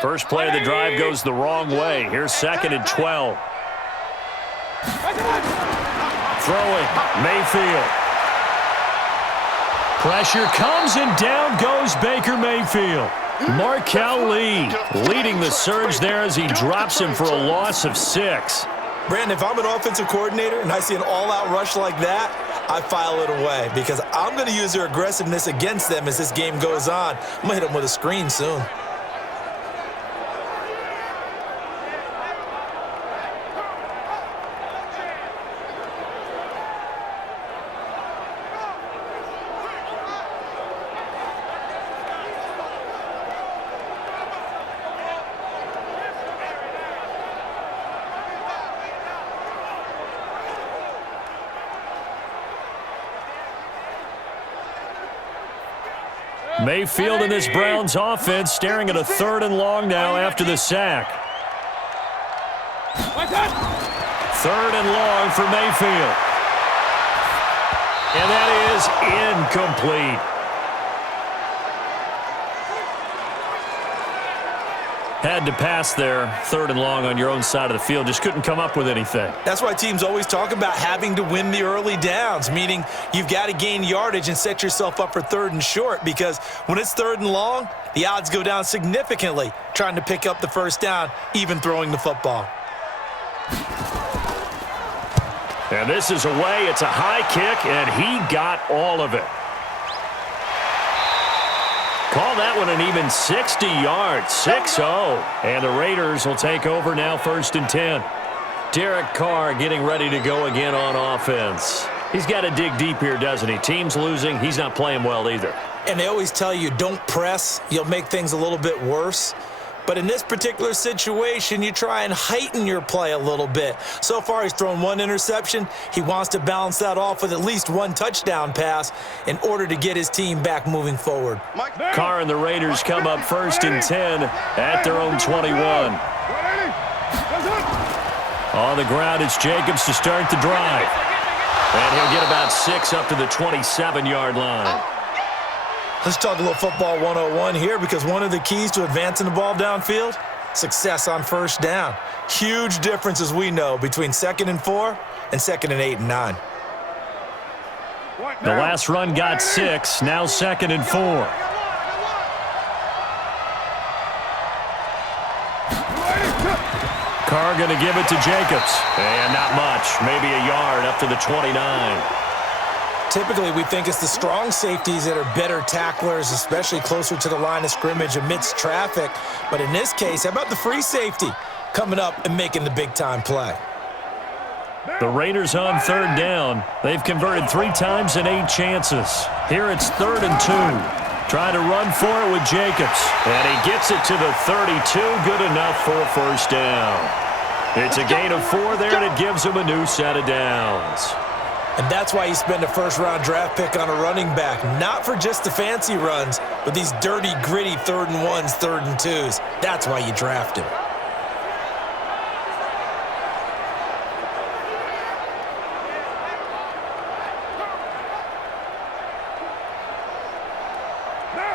First play of the drive goes the wrong way. Here's 2nd and 12. Throwing, Mayfield. Pressure comes and down goes Baker Mayfield. Markel Lee leading the surge there as he drops him for a loss of 6. Brandon, if I'm an offensive coordinator and I see an all-out rush like that, I file it away because I'm going to use their aggressiveness against them as this game goes on. I'm going to hit them with a screen soon. Mayfield and this Browns offense staring at a 3rd and long now after the sack. 3rd and long for Mayfield. And that is incomplete. Had to pass there, 3rd and long on your own side of the field. Just couldn't come up with anything. That's why teams always talk about having to win the early downs, meaning you've got to gain yardage and set yourself up for 3rd and short because when it's 3rd and long, the odds go down significantly trying to pick up the first down, even throwing the football. And this is away. It's a high kick, and he got all of it. Call that one an even 60 yards, 6-0. And the Raiders will take over now 1st and 10. Derek Carr getting ready to go again on offense. He's got to dig deep here, doesn't he? Team's losing. He's not playing well either. And they always tell you don't press. You'll make things a little bit worse. But in this particular situation, you try and heighten your play a little bit. So far, he's thrown 1 interception. He wants to balance that off with at least 1 touchdown pass in order to get his team back moving forward. Carr and the Raiders come up 1st and 10 at their own 21. On the ground, it's Jacobs to start the drive. And he'll get about 6 up to the 27-yard line. Let's talk a little football 101 here because one of the keys to advancing the ball downfield, success on 1st down. Huge difference, as we know, between 2nd and 4 and 2nd and 8 and 9. The last run got 6, now 2nd and 4. Carr going to give it to Jacobs. And not much, maybe a yard up to the 29. Typically, we think it's the strong safeties that are better tacklers, especially closer to the line of scrimmage amidst traffic. But in this case, how about the free safety coming up and making the big-time play? The Raiders on 3rd down. They've converted 3 times in 8 chances. Here it's 3rd and 2. Trying to run for it with Jacobs. And he gets it to the 32. Good enough for a first down. It's a gain of 4 there, and it gives him a new set of downs. And that's why you spend a first-round draft pick on a running back. Not for just the fancy runs, but these dirty, gritty 3rd and 1s, 3rd and 2s. That's why you draft him.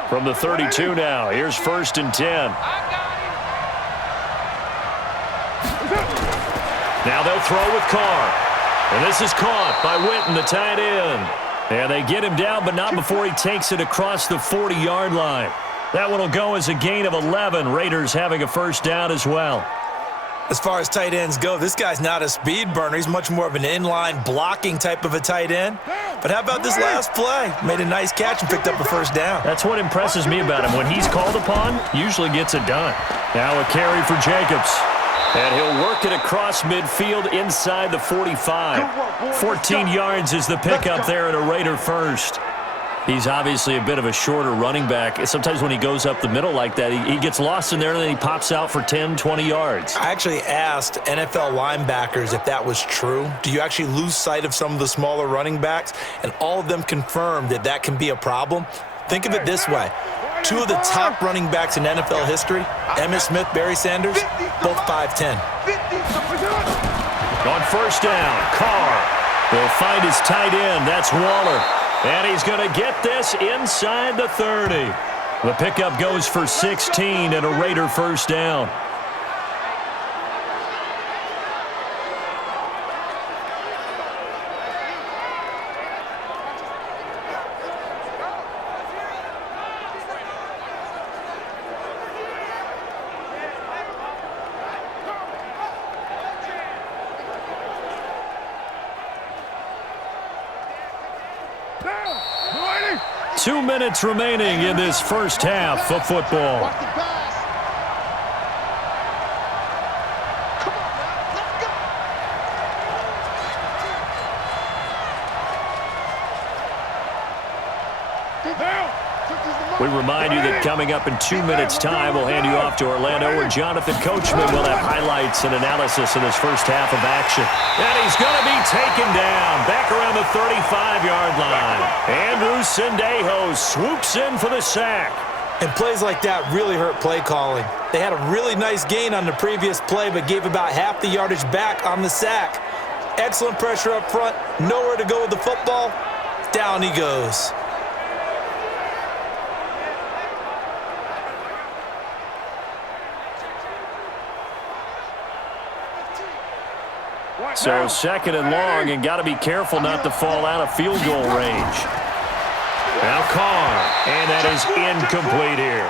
From the 32 now, here's 1st and 10. Now they'll throw with Carr. And this is caught by Witten, the tight end. And they get him down, but not before he takes it across the 40-yard line. That one will go as a gain of 11. Raiders having a first down as well. As far as tight ends go, this guy's not a speed burner. He's much more of an inline blocking type of a tight end. But how about this last play? Made a nice catch and picked up a first down. That's what impresses me about him. When he's called upon, usually gets it done. Now a carry for Jacobs. And he'll work it across midfield inside the 45. 14 yards is the pickup there at a Raider first. He's obviously a bit of a shorter running back. Sometimes when he goes up the middle like that, he gets lost in there and then he pops out for 10, 20 yards. I actually asked NFL linebackers if that was true. Do you actually lose sight of some of the smaller running backs? And all of them confirmed that that can be a problem. Think of it this way. 2 of the top running backs in NFL history, Emmitt Smith, Barry Sanders, both 5'10". On first down, Carr will find his tight end. That's Waller. And he's going to get this inside the 30. The pickup goes for 16 and a Raider first down. Down. 2 minutes remaining in this first half of football. Watch the pass. Come on, man. Let's go. We remind you that coming up in 2 minutes' time, we'll hand you off to Orlando, where Jonathan Coachman will have highlights and analysis of this first half of action. And he's going to be taken down back around the 35-yard line. Andrew Sendejo swoops in for the sack. And plays like that really hurt play calling. They had a really nice gain on the previous play, but gave about half the yardage back on the sack. Excellent pressure up front, nowhere to go with the football. Down he goes. So second and long, and got to be careful not to fall out of field goal range. Now Carr, and that is incomplete here.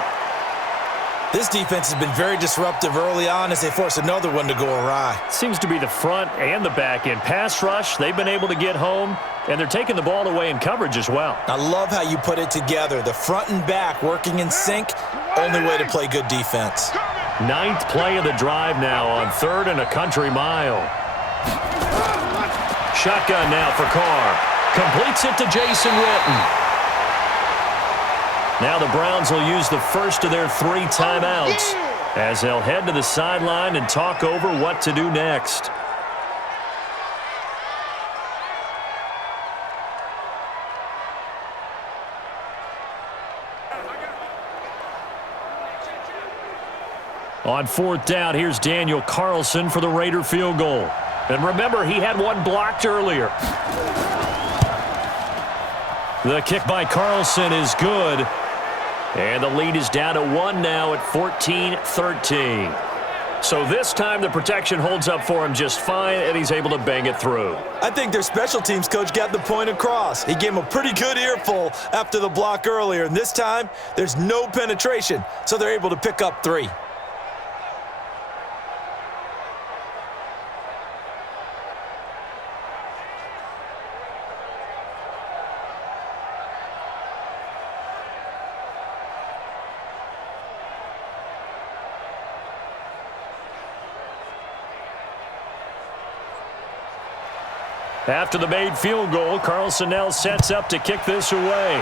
This defense has been very disruptive early on as they force another one to go awry. Seems to be the front and the back end. Pass rush, they've been able to get home, and they're taking the ball away in coverage as well. I love how you put it together. The front and back working in sync, only way to play good defense. 9th play of the drive now on 3rd and a country mile. Shotgun now for Carr. Completes it to Jason Witten. Now the Browns will use the first of their 3 timeouts as they'll head to the sideline and talk over what to do next. On 4th down, here's Daniel Carlson for the Raider field goal. And remember, he had one blocked earlier. The kick by Carlson is good. And the lead is down to 1 now at 14-13. So this time the protection holds up for him just fine, and he's able to bang it through. I think their special teams coach got the point across. He gave him a pretty good earful after the block earlier, and this time there's no penetration, so they're able to pick up 3. After the made field goal, Carlson now sets up to kick this away.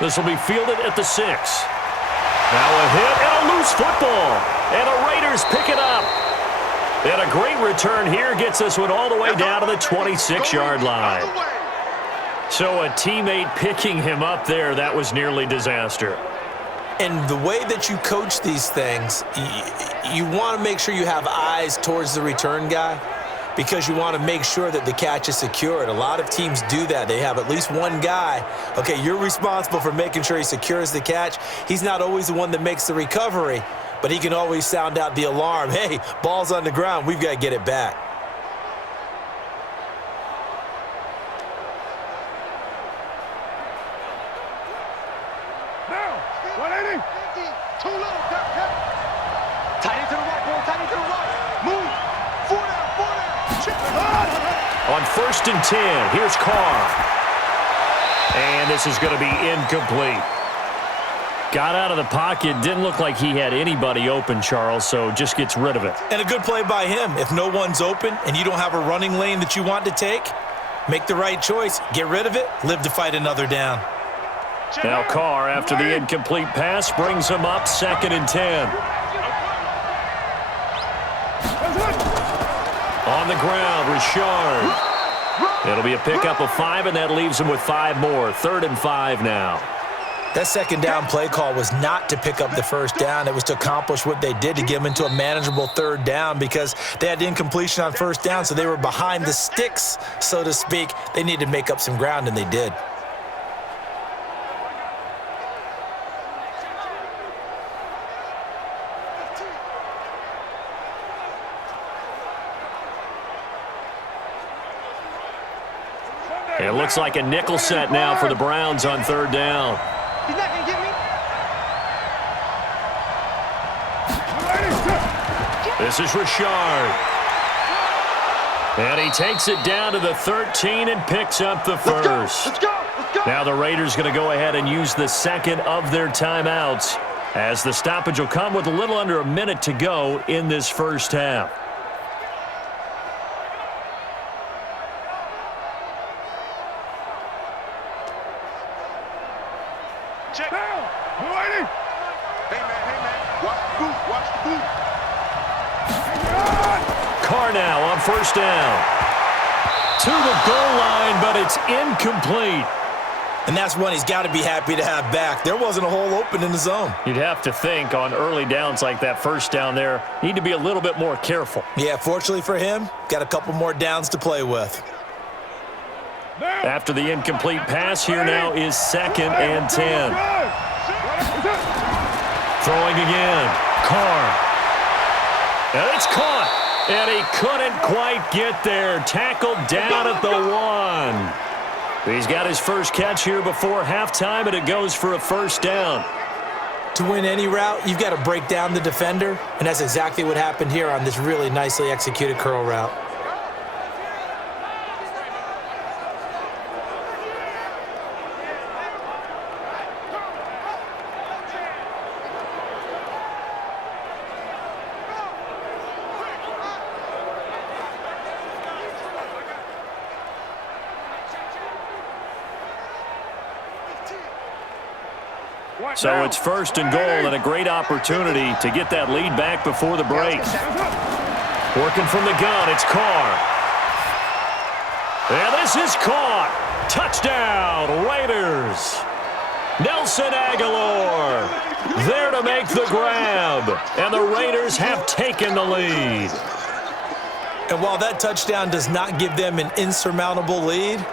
This will be fielded at the 6. Now a hit and a loose football. And the Raiders pick it up. And a great return here gets this one all the way down to the 26-yard line. So a teammate picking him up there, that was nearly disaster. And the way that you coach these things, you want to make sure you have eyes towards the return guy, because you want to make sure that the catch is secured. A lot of teams do that. They have at least one guy. Okay, you're responsible for making sure he secures the catch. He's not always the one that makes the recovery, but he can always sound out the alarm. Hey, ball's on the ground. We've got to get it back. Now, 180. Too low. Tight into the right, boy. Tight into the right. Move. 4 down. On 1st and 10, here's Carr. And this is going to be incomplete. Got out of the pocket, didn't look like he had anybody open, Charles, so just gets rid of it. And a good play by him. If no one's open and you don't have a running lane that you want to take, make the right choice. Get rid of it, live to fight another down. Now Carr, after the incomplete pass, brings him up 2nd and 10. On the ground, Richard. It'll be a pickup of 5, and that leaves him with 5 more. 3rd and 5 now. That 2nd down play call was not to pick up the 1st down. It was to accomplish what they did, to get them into a manageable 3rd down, because they had incompletion on 1st down, so they were behind the sticks, so to speak. They needed to make up some ground, and they did. It looks like a nickel set now for the Browns on 3rd down. He's not going to get me. This is Richard. And he takes it down to the 13 and picks up the 1st. Let's go. Now the Raiders going to go ahead and use the 2nd of their timeouts, as the stoppage will come with a little under a minute to go in this 1st half. Check down. 180. Hey, man. Watch the boot. Carr now on 1st down. To the goal line, but it's incomplete. And that's one he's got to be happy to have back. There wasn't a hole open in the zone. You'd have to think on early downs like that 1st down there, need to be a little bit more careful. Yeah, fortunately for him, got a couple more downs to play with. After the incomplete pass, here now is 2nd and 10. Throwing again. Carr. And it's caught. And he couldn't quite get there. Tackled down at the 1. He's got his first catch here before halftime, and it goes for a 1st down. To win any route, you've got to break down the defender, and that's exactly what happened here on this really nicely executed curl route. So it's 1st and goal, and a great opportunity to get that lead back before the break. Working from the gun, it's Carr. And this is caught. Touchdown, Raiders. Nelson Aguilar there to make the grab. And the Raiders have taken the lead. And while that touchdown does not give them an insurmountable lead,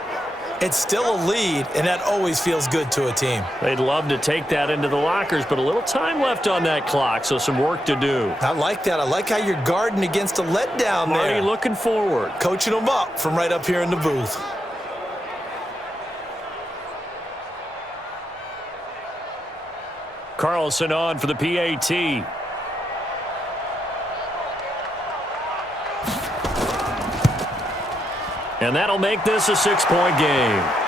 It's still a lead, and that always feels good to a team. They'd love to take that into the lockers, but a little time left on that clock, so some work to do. I like that. I like how you're guarding against a letdown there. Already looking forward. Coaching them up from right up here in the booth. Carlson on for the PAT. And that'll make this a 6-point game.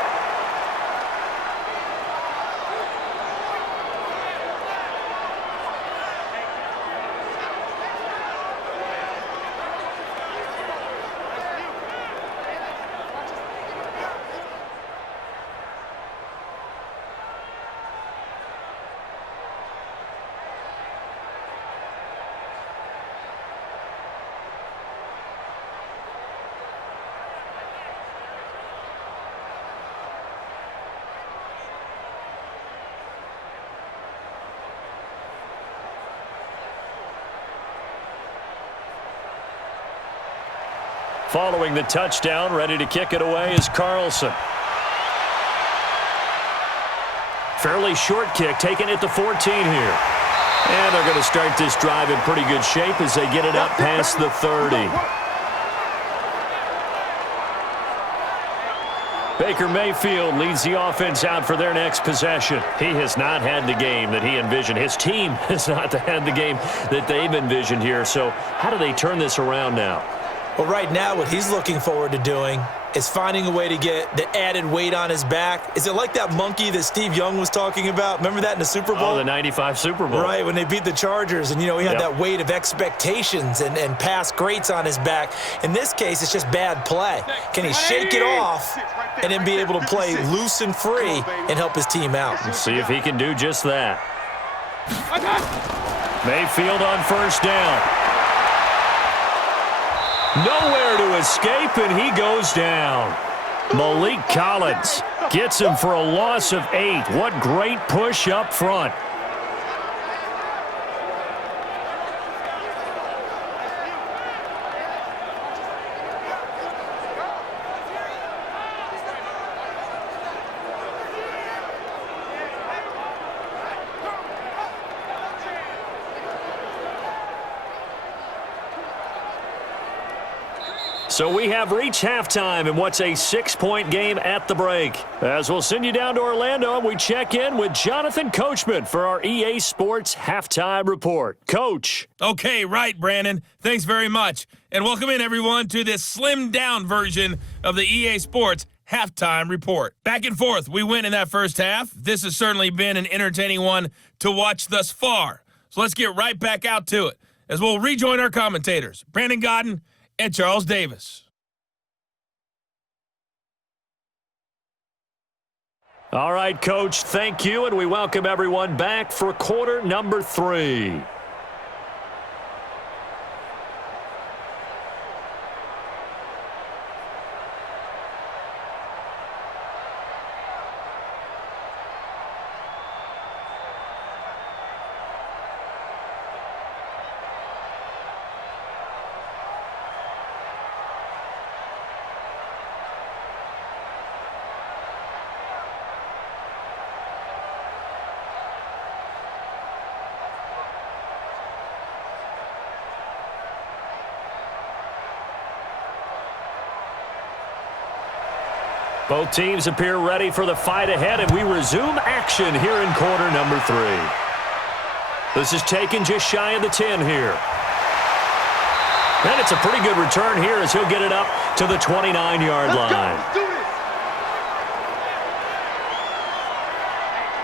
Following the touchdown, ready to kick it away is Carlson. Fairly short kick, taking it to 14 here. And they're going to start this drive in pretty good shape as they get it up past the 30. Baker Mayfield leads the offense out for their next possession. He has not had the game that he envisioned. His team has not had the game that they've envisioned here. So how do they turn this around now? Well, right now what he's looking forward to doing is finding a way to get the added weight on his back. Is it like that monkey that Steve Young was talking about? Remember that in the Super Bowl? Oh, the 95 Super Bowl. Right, when they beat the Chargers, and, he had that weight of expectations and past greats on his back. In this case, it's just bad play. Can he shake it off and then be able to play loose and free and help his team out? Let's see if he can do just that. Mayfield on first down. Nowhere to escape, and he goes down. Malik Collins gets him for a loss of 8. What great push up front. So we have reached halftime in what's a 6-point game at the break. As we'll send you down to Orlando, we check in with Jonathan Coachman for our EA Sports Halftime Report. Coach. Okay, right, Brandon. Thanks very much. And welcome in, everyone, to this slimmed-down version of the EA Sports Halftime Report. Back and forth, we win in that first half. This has certainly been an entertaining one to watch thus far. So let's get right back out to it as we'll rejoin our commentators, Brandon Godden and Charles Davis. All right, Coach, thank you, and we welcome everyone back for quarter number 3. Both teams appear ready for the fight ahead, and we resume action here in quarter number 3. This is taken just shy of the 10 here. And it's a pretty good return here as he'll get it up to the 29-yard line.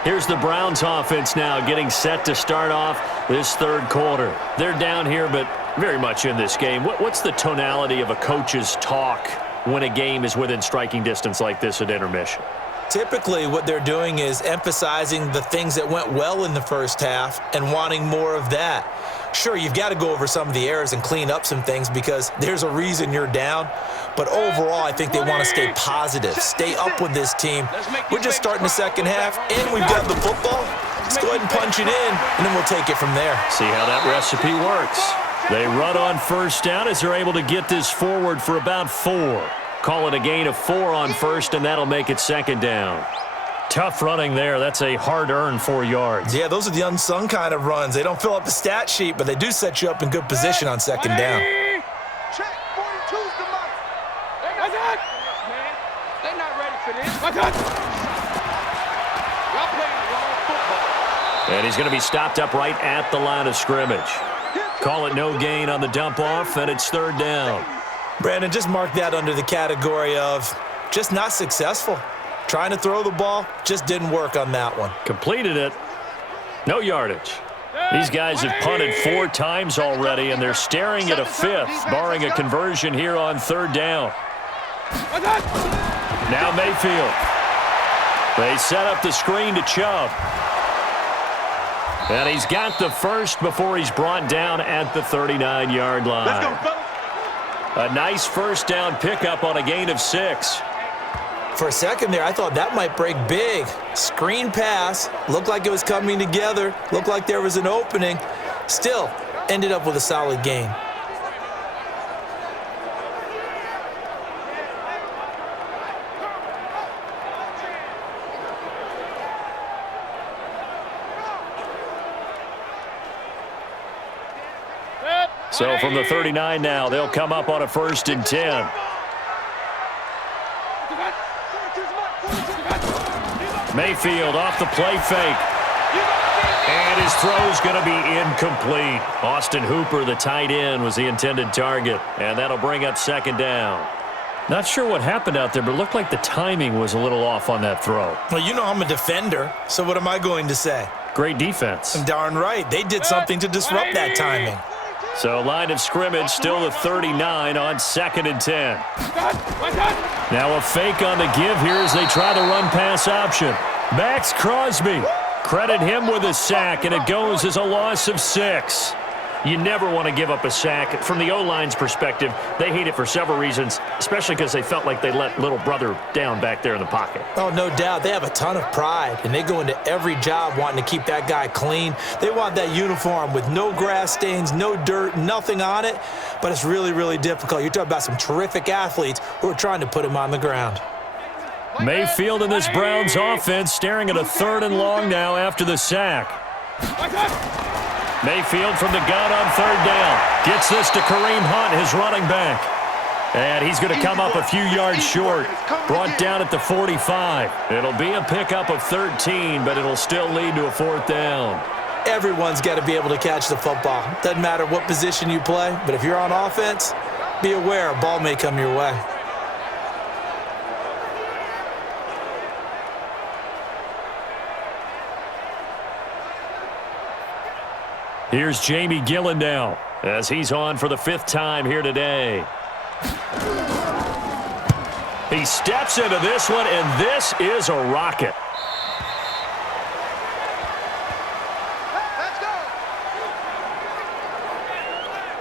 Here's the Browns offense now getting set to start off this third quarter. They're down here, but very much in this game. What's the tonality of a coach's talk when a game is within striking distance like this at intermission? Typically, what they're doing is emphasizing the things that went well in the first half and wanting more of that. Sure, you've got to go over some of the errors and clean up some things because there's a reason you're down. But overall, I think they want to stay positive, stay up with this team. We're just starting the second half, and we've got the football. Let's go ahead and punch it in, and then we'll take it from there. See how that recipe works. They run on first down as they're able to get this forward for about 4. Call it a gain of 4 on first, and that'll make it second down. Tough running there. That's a hard-earned 4 yards. Yeah, those are the unsung kind of runs. They don't fill up the stat sheet, but they do set you up in good position on second down. Check, 42's the mark. What's that? Man, they're not ready for this. What's that? Y'all playing the wrong football. And he's going to be stopped up right at the line of scrimmage. Call it no gain on the dump-off, and it's third down. Brandon, just mark that under the category of just not successful. Trying to throw the ball, just didn't work on that one. Completed it. No yardage. These guys have punted 4 times already, and they're staring at a 5th, barring a conversion here on third down. Now Mayfield. They set up the screen to Chubb. And he's got the first before he's brought down at the 39-yard line. Let's go, fellas. A nice first down pickup on a gain of 6. For a second there, I thought that might break big. Screen pass, looked like it was coming together, looked like there was an opening. Still, ended up with a solid gain. So from the 39 now, they'll come up on a 1st and 10. Mayfield off the play fake. And his throw's going to be incomplete. Austin Hooper, the tight end, was the intended target. And that'll bring up second down. Not sure what happened out there, but it looked like the timing was a little off on that throw. Well, you know I'm a defender, so what am I going to say? Great defense. Darn right. They did something to disrupt that timing. So line of scrimmage still the 39 on 2nd and 10. Now a fake on the give here as they try the run-pass option. Max Crosby. Credit him with a sack, and it goes as a loss of 6. You never want to give up a sack. From the O-line's perspective, they hate it for several reasons, especially because they felt like they let little brother down back there in the pocket. Oh, no doubt. They have a ton of pride, and they go into every job wanting to keep that guy clean. They want that uniform with no grass stains, no dirt, nothing on it, but it's really, really difficult. You're talking about some terrific athletes who are trying to put him on the ground. Mayfield in this Browns offense staring at a 3rd and long now after the sack. Mayfield from the gun on 3rd down. Gets this to Kareem Hunt, his running back. And he's going to come up a few yards short. Brought down at the 45. It'll be a pickup of 13, but it'll still lead to a 4th down. Everyone's got to be able to catch the football. Doesn't matter what position you play, but if you're on offense, be aware a ball may come your way. Here's Jamie Gillen now as he's on for the 5th time here today. He steps into this one, and this is a rocket. Let's go.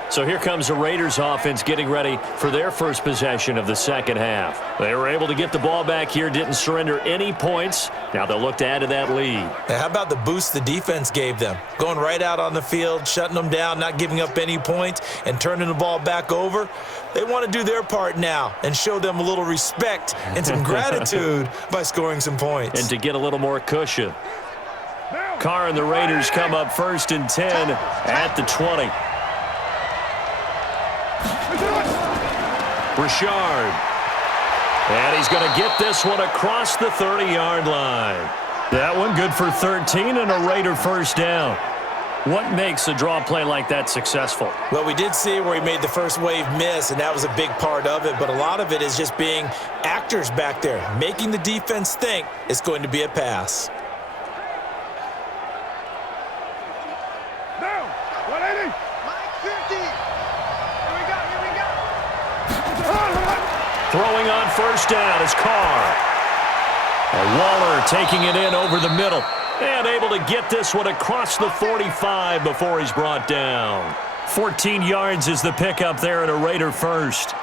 So here comes the Raiders offense getting ready for their first possession of the second half. They were able to get the ball back here, didn't surrender any points. Now they'll look to add to that lead. Now, how about the boost the defense gave them? Going right out on the field, shutting them down, not giving up any points, and turning the ball back over. They want to do their part now and show them a little respect and some gratitude by scoring some points. And to get a little more cushion. Carr and the Raiders come up 1st and 10 at the 20. Richard. And he's going to get this one across the 30-yard line. That one good for 13 and a Raider first down. What makes a draw play like that successful? Well, we did see where he made the first wave miss, and that was a big part of it. But a lot of it is just being actors back there, making the defense think it's going to be a pass. Now, 180. Mike 50. Here we go. Throwing on first down is Carr. And Waller taking it in over the middle. And able to get this one across the 45 before he's brought down. 14 yards is the pickup there at a Raider first.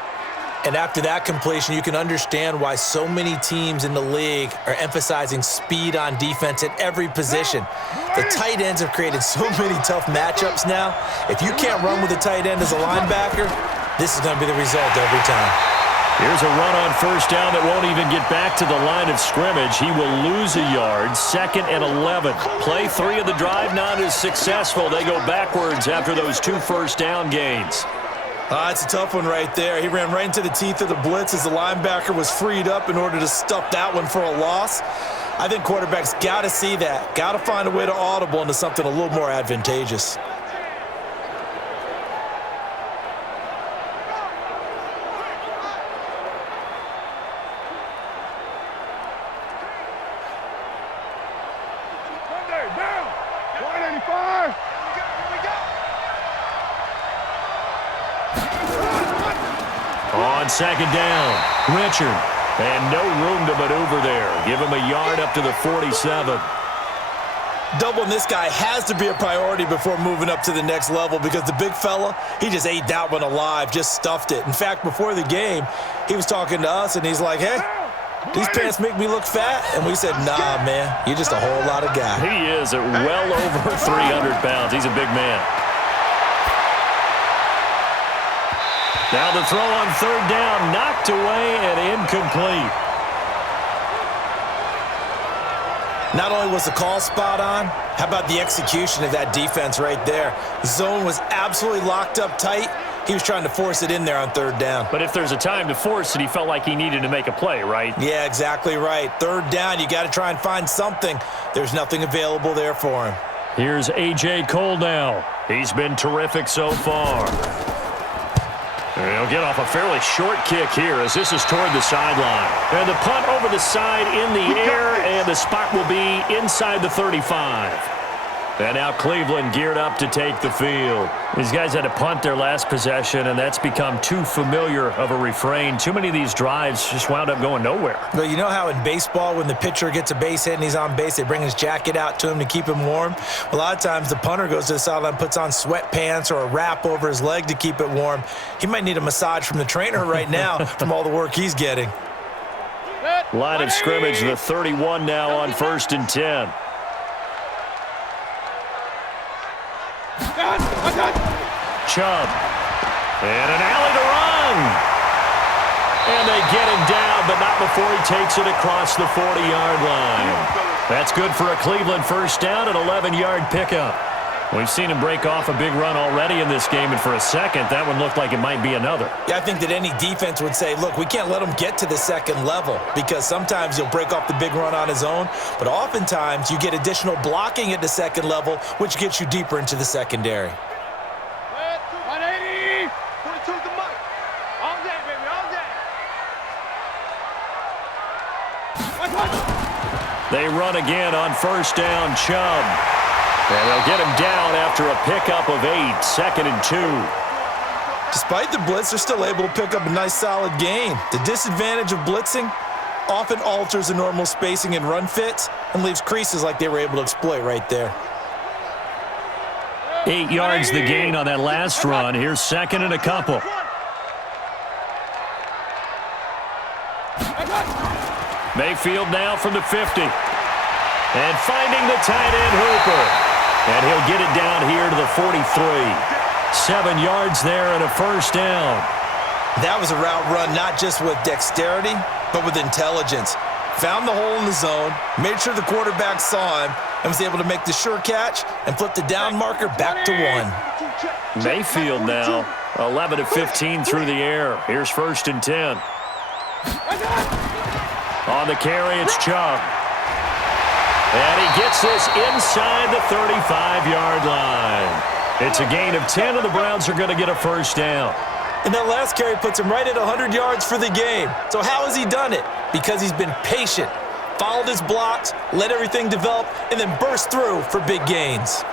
And after that completion, you can understand why so many teams in the league are emphasizing speed on defense at every position. The tight ends have created so many tough matchups now. If you can't run with a tight end as a linebacker, this is going to be the result every time. Here's a run on first down that won't even get back to the line of scrimmage. He will lose a yard, 2nd and 11. Play 3 of the drive not as successful. They go backwards after those 2 first down gains. It's a tough one right there. He ran right into the teeth of the blitz as the linebacker was freed up in order to stuff that one for a loss. I think quarterbacks got to see that. Got to find a way to audible into something a little more advantageous. On 2nd down, Richard. And no room to maneuver there. Give him a yard up to the 47. Doubling this guy has to be a priority before moving up to the next level because the big fella, he just ate that one alive, just stuffed it. In fact, before the game, he was talking to us, and he's like, hey, these pants make me look fat. And we said, nah, man, you're just a whole lot of guy. He is at well over 300 pounds. He's a big man. Now the throw on 3rd down, knocked away and incomplete. Not only was the call spot on, how about the execution of that defense right there? The zone was absolutely locked up tight. He was trying to force it in there on 3rd down. But if there's a time to force it, he felt like he needed to make a play, right? Yeah, exactly right. 3rd down, you got to try and find something. There's nothing available there for him. Here's A.J. Cole now. He's been terrific so far. He'll get off a fairly short kick here as this is toward the sideline. And the punt over the side in the air, and the spot will be inside the 35. And now Cleveland geared up to take the field. These guys had to punt their last possession, and that's become too familiar of a refrain. Too many of these drives just wound up going nowhere. Well, you know how in baseball when the pitcher gets a base hit and he's on base, they bring his jacket out to him to keep him warm? A lot of times the punter goes to the sideline, puts on sweatpants or a wrap over his leg to keep it warm. He might need a massage from the trainer right now from all the work he's getting. Line of scrimmage, the 31 now on 1st and 10. Chubb. And an alley to run. And they get him down, but not before he takes it across the 40-yard line. That's good for a Cleveland first down, an 11-yard pickup. We've seen him break off a big run already in this game, and for a second, that one looked like it might be another. Yeah, I think that any defense would say, look, we can't let him get to the 2nd level because sometimes he'll break off the big run on his own, but oftentimes you get additional blocking at the 2nd level, which gets you deeper into the secondary. 180! 42 the mic. All day, baby, all day. They run again on first down, Chubb. And they'll get him down after a pickup of 8, 2nd and 2. Despite the blitz, they're still able to pick up a nice solid gain. The disadvantage of blitzing often alters the normal spacing and run fits and leaves creases like they were able to exploit right there. 8 yards the gain on that last run. Here's 2nd and a couple. Mayfield now from the 50. And finding the tight end Hooper. And he'll get it down here to the 43. 7 yards there and a first down. That was a route run not just with dexterity, but with intelligence. Found the hole in the zone, made sure the quarterback saw him, and was able to make the sure catch and flip the down marker back to 1. Mayfield now, 11 of 15 through the air. Here's 1st and 10. On the carry, it's Chubb. And he gets this inside the 35-yard line. It's a gain of 10, and the Browns are going to get a first down. And that last carry puts him right at 100 yards for the game. So how has he done it? Because he's been patient, followed his blocks, let everything develop, and then burst through for big gains.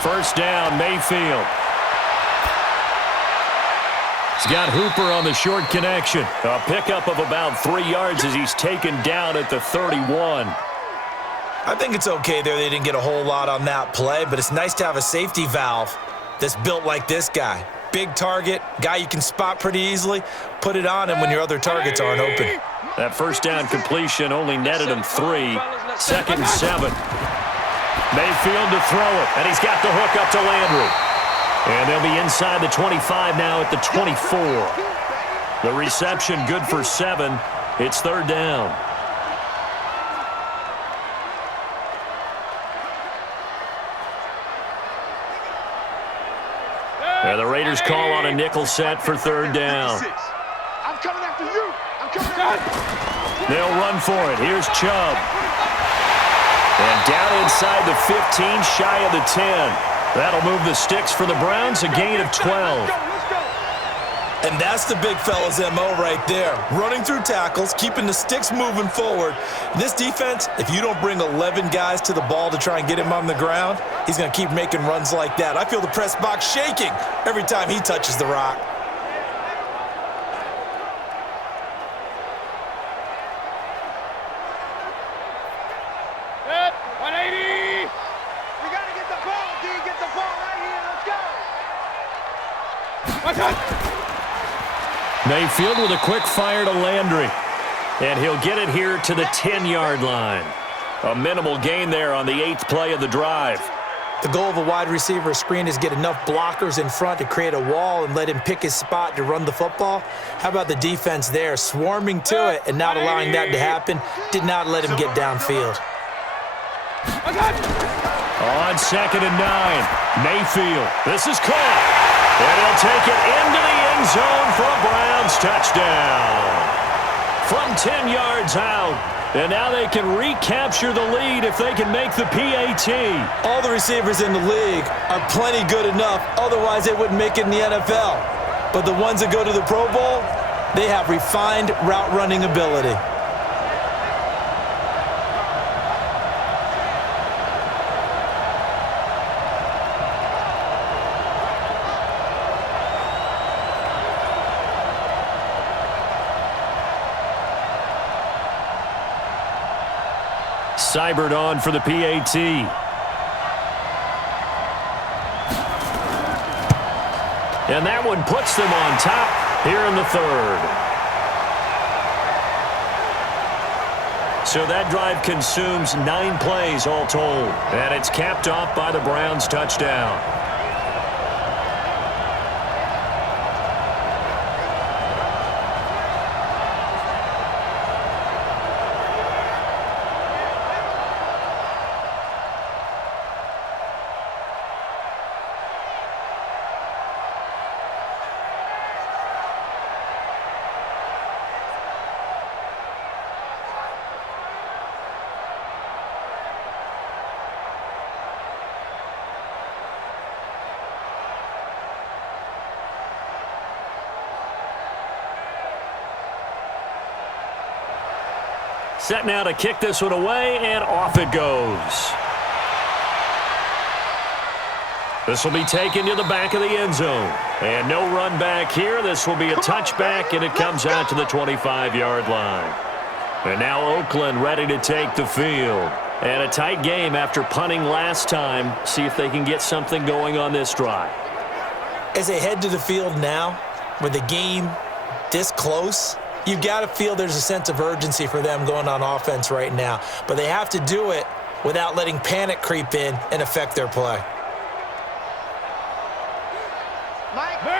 First down, Mayfield. He's got Hooper on the short connection. A pickup of about 3 yards as he's taken down at the 31. I think it's okay there. They didn't get a whole lot on that play, but it's nice to have a safety valve that's built like this guy. Big target, guy you can spot pretty easily. Put it on him when your other targets aren't open. That first down completion only netted him 3. 2nd and 7. Mayfield to throw it, and he's got the hook up to Landry. And they'll be inside the 25 now at the 24. The reception good for 7. It's 3rd down. And the Raiders call on a nickel set for 3rd down. I'm coming after you. I'm coming after you. They'll run for it. Here's Chubb. And down inside the 15, shy of the 10. That'll move the sticks for the Browns, a gain of 12. And that's the big fella's MO right there. Running through tackles, keeping the sticks moving forward. This defense, if you don't bring 11 guys to the ball to try and get him on the ground, he's going to keep making runs like that. I feel the press box shaking every time he touches the rock. Set, 180. We got to get the ball, D. Get the ball right here. Let's go. Watch out. Mayfield with a quick fire to Landry. And he'll get it here to the 10-yard line. A minimal gain there on the 8th play of the drive. The goal of a wide receiver screen is get enough blockers in front to create a wall and let him pick his spot to run the football. How about the defense there, swarming to it and not allowing that to happen? Did not let him get downfield. On 2nd and 9, Mayfield. This is caught. And he'll take it into the end zone for a Browns touchdown. From 10 yards out. And now they can recapture the lead if they can make the PAT. All the receivers in the league are plenty good enough. Otherwise, they wouldn't make it in the NFL. But the ones that go to the Pro Bowl, they have refined route running ability. Seibert on for the PAT. And that one puts them on top here in the 3rd. So that drive consumes 9 plays all told. And it's capped off by the Browns touchdown. Set now to kick this one away, and off it goes. This will be taken to the back of the end zone. And no run back here. This will be a touchback, and it comes out to the 25-yard line. And now Oakland ready to take the field. And a tight game after punting last time. See if they can get something going on this drive. As they head to the field now, with the game this close, you've got to feel there's a sense of urgency for them going on offense right now. But they have to do it without letting panic creep in and affect their play.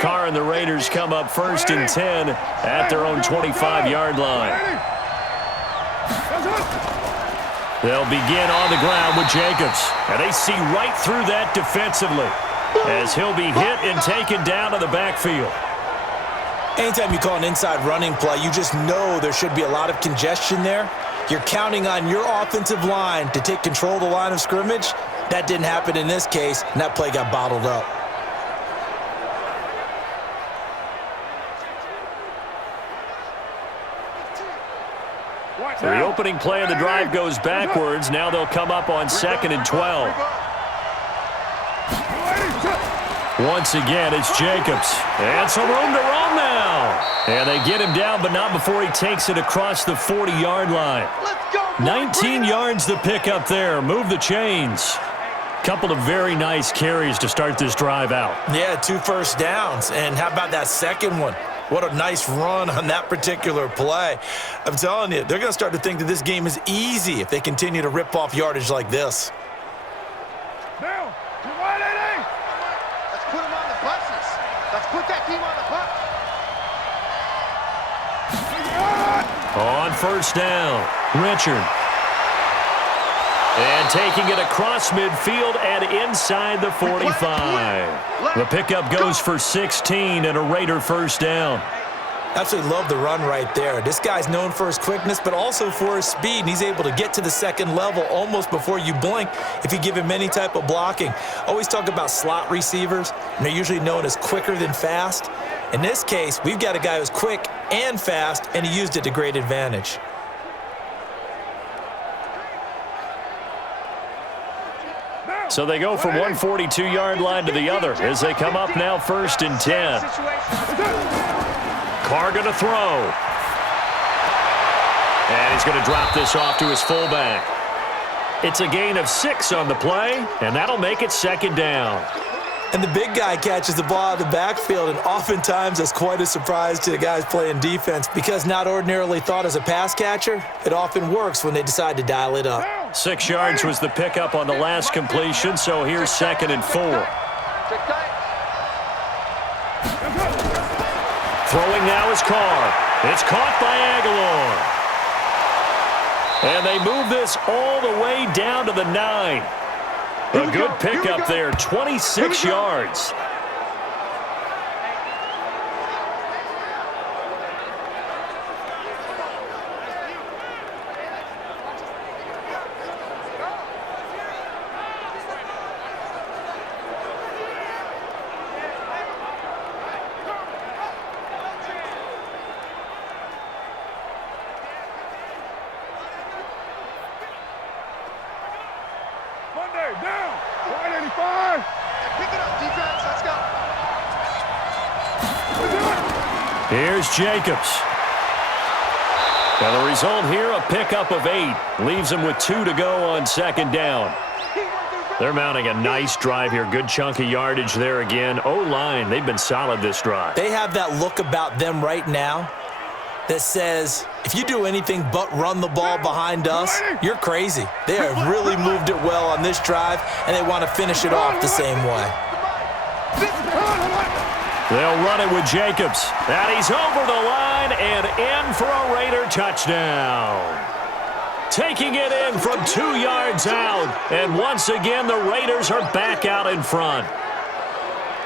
Carr and the Raiders come up 1st and 10 at their own 25-yard line. They'll begin on the ground with Jacobs. And they see right through that defensively as he'll be hit and taken down to the backfield. Anytime you call an inside running play, you just know there should be a lot of congestion there. You're counting on your offensive line to take control of the line of scrimmage. That didn't happen in this case, and that play got bottled up. The opening play of the drive goes backwards. Now they'll come up on 2nd and 12. Once again, it's Jacobs. And some room to run now. And they get him down, but not before he takes it across the 40-yard line. 19 yards to pick up there. Move the chains. Couple of very nice carries to start this drive out. Yeah, 2 first downs. And how about that second one? What a nice run on that particular play. I'm telling you, they're going to start to think that this game is easy if they continue to rip off yardage like this. Now, to 180. Let's put them on the buses. Let's put that team on the bus. On first down, Richard. And taking it across midfield and inside the 45. The pickup goes for 16 and a Raider first down. Absolutely love the run right there. This guy's known for his quickness, but also for his speed. And he's able to get to the second level almost before you blink if you give him any type of blocking. Always talk about slot receivers, and they're usually known as quicker than fast. In this case, we've got a guy who's quick and fast, and he used it to great advantage. So they go from one 42-yard line to the other as they come up now 1st and 10. Carr going to throw. And he's going to drop this off to his fullback. It's a gain of 6 on the play, and that'll make it 2nd down. And the big guy catches the ball out of the backfield, and oftentimes that's quite a surprise to the guys playing defense because not ordinarily thought as a pass catcher, it often works when they decide to dial it up. 6 yards was the pickup on the last completion, so here's 2nd and 4. Throwing now is Carr. It's caught by Aguilar. And they move this all the way down to the 9. A good pickup there, 26 yards. Down, 185. Pick it up, defense. Let's go. Here's Jacobs. And the result here, a pickup of 8. Leaves them with 2 to go on 2nd down. They're mounting a nice drive here. Good chunk of yardage there again. O-line, they've been solid this drive. They have that look about them right now that says, if you do anything but run the ball behind us, you're crazy. They have really moved it well on this drive, and they want to finish it off the same way. They'll run it with Jacobs. And he's over the line and in for a Raider touchdown. Taking it in from 2 yards out. And once again, the Raiders are back out in front.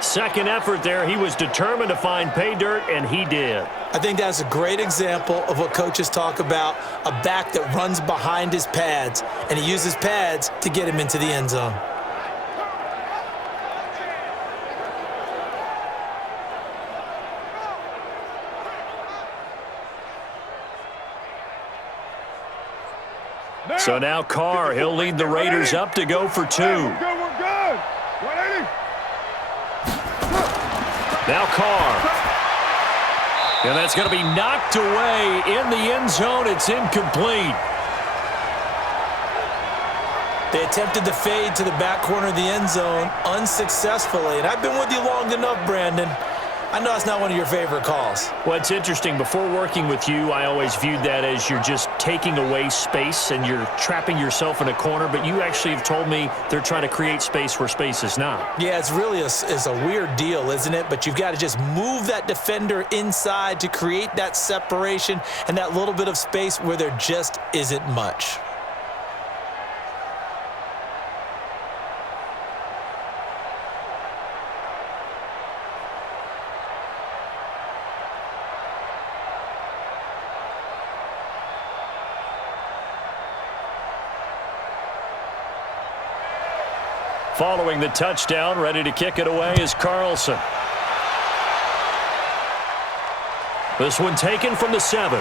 Second effort there, he was determined to find pay dirt, and he did. I think that's a great example of what coaches talk about, a back that runs behind his pads, and he uses pads to get him into the end zone. So now Carr, he'll lead the Raiders up to go for 2. We're good. 180. Now Carr. And that's going to be knocked away in the end zone. It's incomplete. They attempted the fade to the back corner of the end zone unsuccessfully. And I've been with you long enough, Brandon. I know it's not one of your favorite calls. Well, it's interesting. Before working with you, I always viewed that as you're just taking away space and you're trapping yourself in a corner. But you actually have told me they're trying to create space where space is not. Yeah, it's really a weird deal, isn't it? But you've got to just move that defender inside to create that separation and that little bit of space where there just isn't much. Following the touchdown, ready to kick it away is Carlson. This one taken from the 7.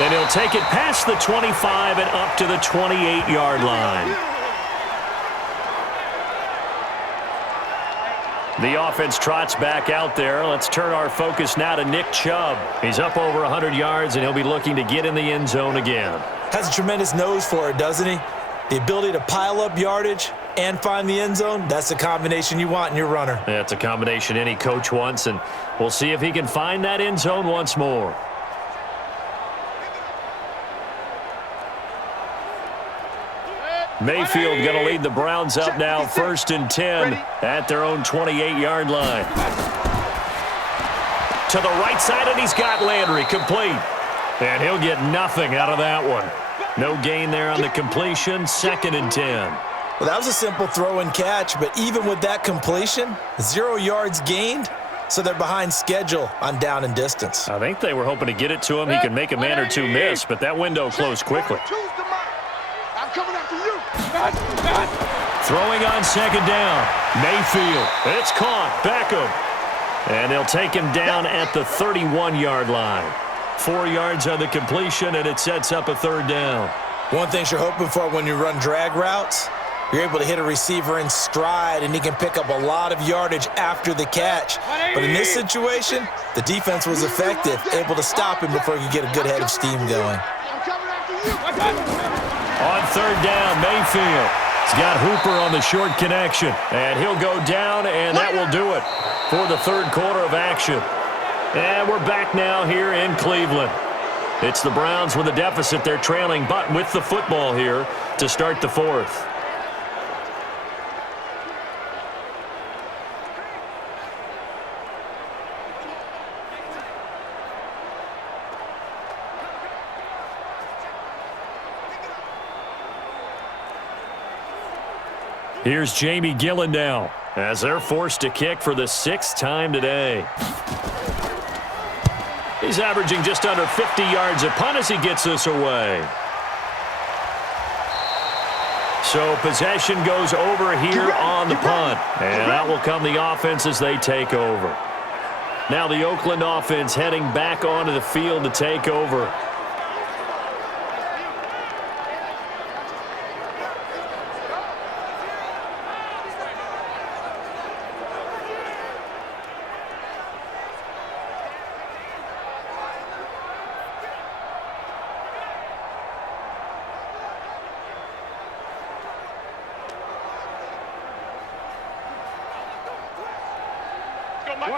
And he'll take it past the 25 and up to the 28-yard line. The offense trots back out there. Let's turn our focus now to Nick Chubb. He's up over 100 yards, and he'll be looking to get in the end zone again. Has a tremendous nose for it, doesn't he? The ability to pile up yardage and find the end zone, that's the combination you want in your runner. Yeah, it's a combination any coach wants, and we'll see if he can find that end zone once more. Mayfield going to lead the Browns up now, 1st and 10 at their own 28-yard line. To the right side, and he's got Landry complete. And he'll get nothing out of that one. No gain there on the completion, 2nd and 10. Well, that was a simple throw and catch, but even with that completion, 0 yards gained, so they're behind schedule on down and distance. I think they were hoping to get it to him. He could make a man or two miss, but that window closed quickly. I'm coming after you. Throwing on 2nd down. Mayfield. It's caught. Beckham. And they'll take him down at the 31-yard line. 4 yards on the completion, and it sets up a 3rd down. One thing you're hoping for when you run drag routes, you're able to hit a receiver in stride, and he can pick up a lot of yardage after the catch. But in this situation, the defense was effective, able to stop him before he could get a good head of steam going. I'm coming after you. On 3rd down, Mayfield. He's got Hooper on the short connection, and he'll go down, and that will do it for the 3rd quarter of action. And we're back now here in Cleveland. It's the Browns with a deficit. They're trailing, but with the football here to start the 4th. Here's Jamie Gillen now as they're forced to kick for the 6th time today. He's averaging just under 50 yards a punt as he gets this away. So possession goes over here on the punt. And out will come the offense as they take over. Now the Oakland offense heading back onto the field to take over.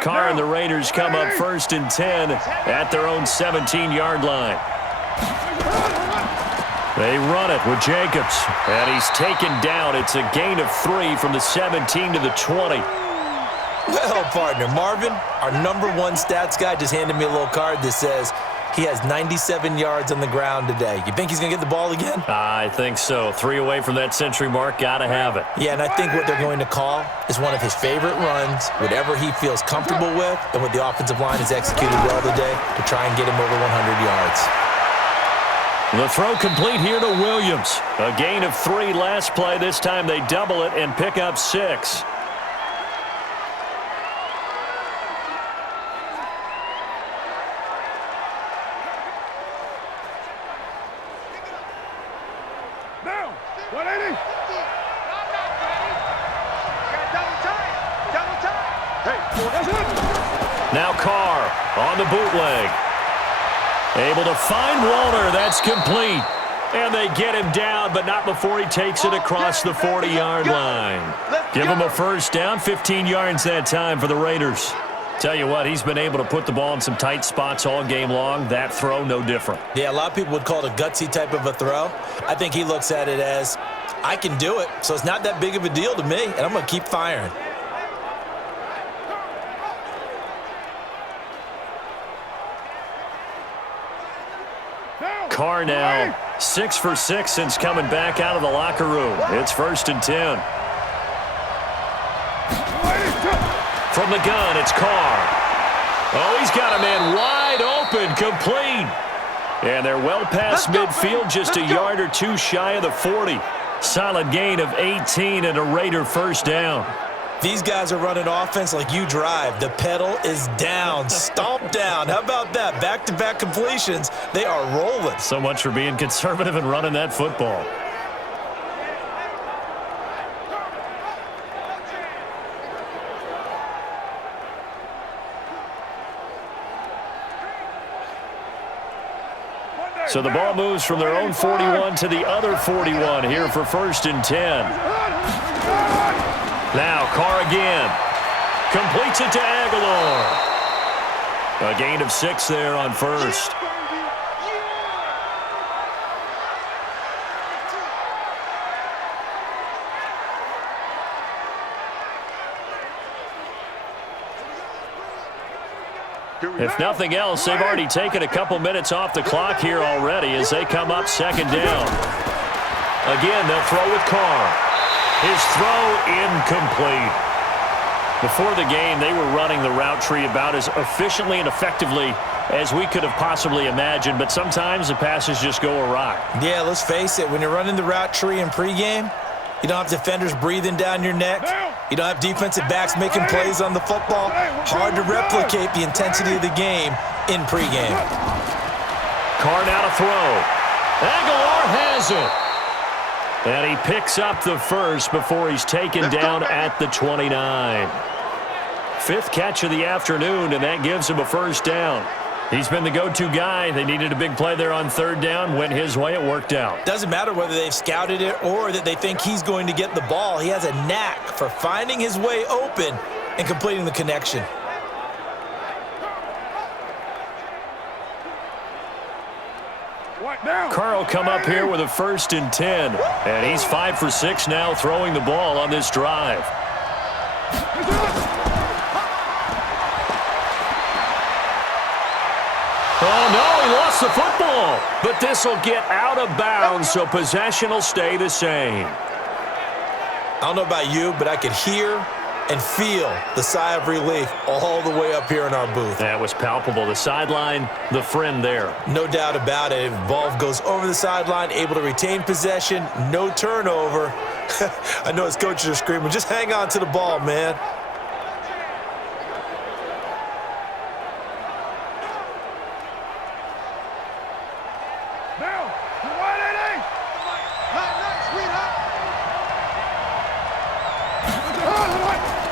Carr and the Raiders come up 1st and 10 at their own 17-yard line. They run it with Jacobs, and he's taken down. It's a gain of 3 from the 17 to the 20. Well, partner, Marvin, our #1 stats guy, just handed me a little card that says he has 97 yards on the ground today. You think he's going to get the ball again? I think so. 3 away from that century mark. Got to have it. Yeah, and I think what they're going to call is one of his favorite runs, whatever he feels comfortable with, and what the offensive line has executed well today to try and get him over 100 yards. The throw complete here to Williams. A gain of 3 last play. This time they double it and pick up 6. Now, 180. Double time. Hey, that's it. Now Carr on the bootleg. Able to find Walter. That's complete. And they get him down, but not before he takes it across the 40-yard line. Give him a 1st down, 15 yards that time for the Raiders. Tell you what, he's been able to put the ball in some tight spots all game long. That throw, no different. Yeah, a lot of people would call it a gutsy type of a throw. I think he looks at it as, I can do it, so it's not that big of a deal to me, and I'm going to keep firing. Carr now 6 for 6 since coming back out of the locker room. It's 1st and 10. From the gun, it's Carr. Oh, he's got a man wide open, complete. And they're well past midfield, just a yard or 2 shy of the 40. Solid gain of 18 and a Raider 1st down. These guys are running offense like you drive. The pedal is down, stomp down. How about that? Back-to-back completions. They are rolling. So much for being conservative and running that football. So the ball moves from their own 41 to the other 41 here for 1st and 10. Now Carr again. Completes it to Aguilar. A gain of 6 there on 1st. If nothing else, they've already taken a couple minutes off the clock here already as they come up 2nd down. Again, they'll throw with Carr. His throw incomplete. Before the game, they were running the route tree about as efficiently and effectively as we could have possibly imagined, but sometimes the passes just go awry. Yeah, let's face it, when you're running the route tree in pregame, you don't have defenders breathing down your neck. You don't have defensive backs making plays on the football. Hard to replicate the intensity of the game in pregame. Carr now to throw. Aguilar has it. And he picks up the first before he's taken down at the 29. 5th catch of the afternoon, and that gives him a 1st down. He's been the go-to guy. They needed a big play there on 3rd down. Went his way. It worked out. Doesn't matter whether they've scouted it or that they think he's going to get the ball. He has a knack for finding his way open and completing the connection. Carr will come up here with a 1st and 10. And he's 5 for 6 now throwing the ball on this drive. Oh, no, he lost the football. But this will get out of bounds, so possession will stay the same. I don't know about you, but I could hear and feel the sigh of relief all the way up here in our booth. That was palpable. The sideline, the friend there. No doubt about it. Ball goes over the sideline, able to retain possession, no turnover. I know his coaches are screaming, just hang on to the ball, man.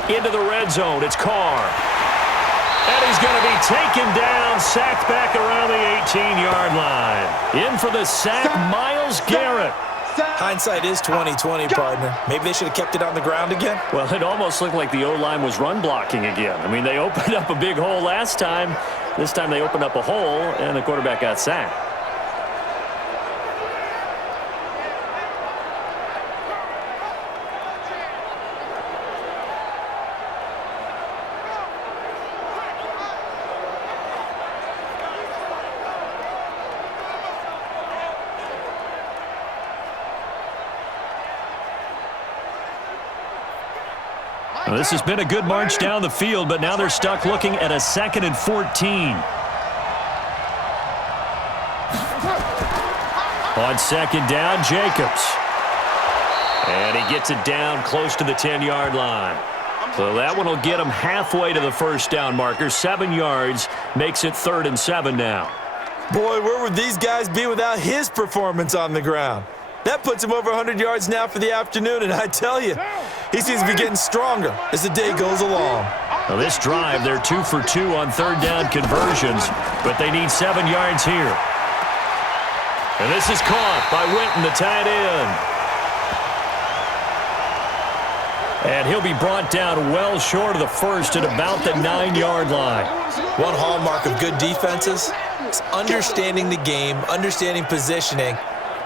Into the red zone, it's Carr. And he's going to be taken down, sacked back around the 18-yard line. In for the sack, Myles Garrett. Hindsight is 20/20, partner. Maybe they should have kept it on the ground again. Well, it almost looked like the O-line was run blocking again. I mean, they opened up a big hole last time. This time they opened up a hole, and the quarterback got sacked. Well, this has been a good march down the field, but now they're stuck looking at a 2nd and 14. On 2nd down, Jacobs. And he gets it down close to the 10-yard line. So that one will get him halfway to the 1st down marker. 7 yards makes it 3rd and 7 now. Boy, where would these guys be without his performance on the ground? That puts him over 100 yards now for the afternoon, and I tell you, he seems to be getting stronger as the day goes along. Now this drive, they're 2 for 2 on 3rd down conversions, but they need 7 yards here. And this is caught by Winton, the tight end. And he'll be brought down well short of the first at about the 9-yard line. One hallmark of good defenses is understanding the game, understanding positioning,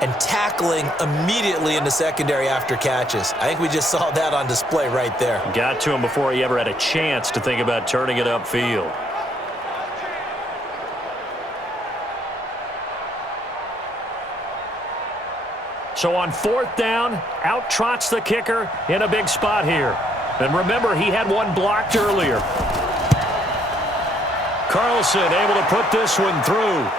and tackling immediately in the secondary after catches. I think we just saw that on display right there. Got to him before he ever had a chance to think about turning it upfield. So on 4th down, out trots the kicker in a big spot here. And remember, he had one blocked earlier. Carlson able to put this one through.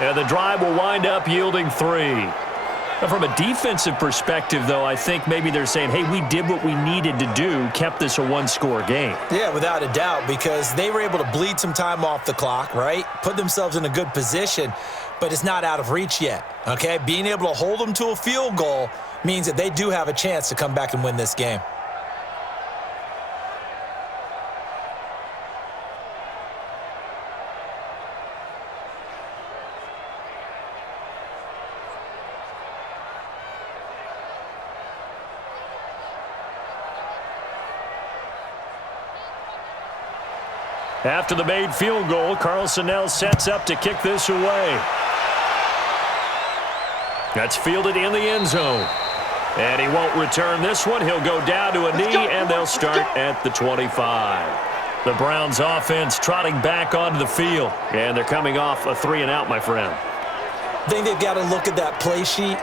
And the drive will wind up yielding 3. Now, from a defensive perspective, though, I think maybe they're saying, hey, we did what we needed to do, kept this a one-score game. Yeah, without a doubt, because they were able to bleed some time off the clock, right? Put themselves in a good position, but it's not out of reach yet, okay? Being able to hold them to a field goal means that they do have a chance to come back and win this game. After the made field goal, Carlson now sets up to kick this away. That's fielded in the end zone. And he won't return this one. He'll go down to a knee, and they'll start at the 25. The Browns offense trotting back onto the field. And they're coming off a 3-and-out, my friend. I think they've got to look at that play sheet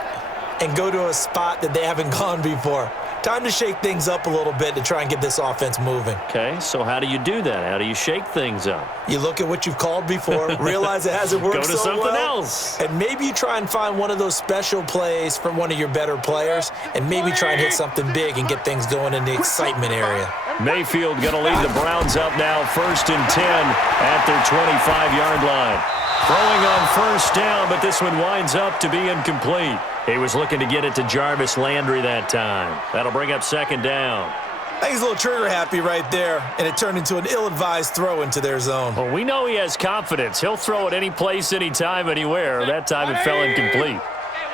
and go to a spot that they haven't gone before. Time to shake things up a little bit to try and get this offense moving. Okay, so how do you do that? How do you shake things up? You look at what you've called before, realize it hasn't worked so well. Go to something else. And maybe you try and find one of those special plays from one of your better players, and maybe try and hit something big and get things going in the excitement area. Mayfield going to lead the Browns up now, 1st and 10 at their 25-yard line. Throwing on first down, but this one winds up to be incomplete. He was looking to get it to Jarvis Landry that time. That'll bring up 2nd down. I think he's a little trigger happy right there, and it turned into an ill-advised throw into their zone. Well, we know he has confidence. He'll throw it any place, anytime, anywhere. That time it fell incomplete.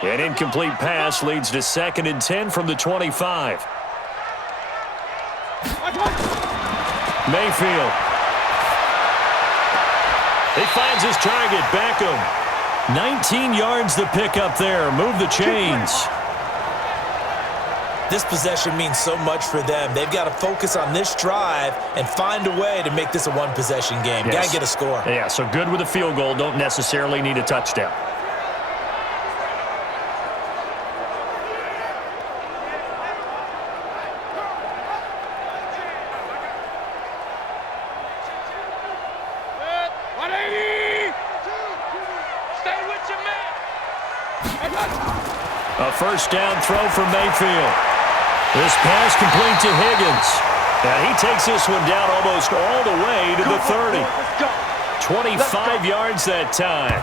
An incomplete pass leads to 2nd and 10 from the 25. Mayfield. He finds his target, Beckham. 19 yards the pick up there. Move the chains. This possession means so much for them. They've got to focus on this drive and find a way to make this a one-possession game. Yes. Got to get a score. Yeah, so good with a field goal. Don't necessarily need a touchdown. A first down throw for Mayfield. This pass complete to Higgins. And he takes this one down almost all the way to the 30. 25 yards that time.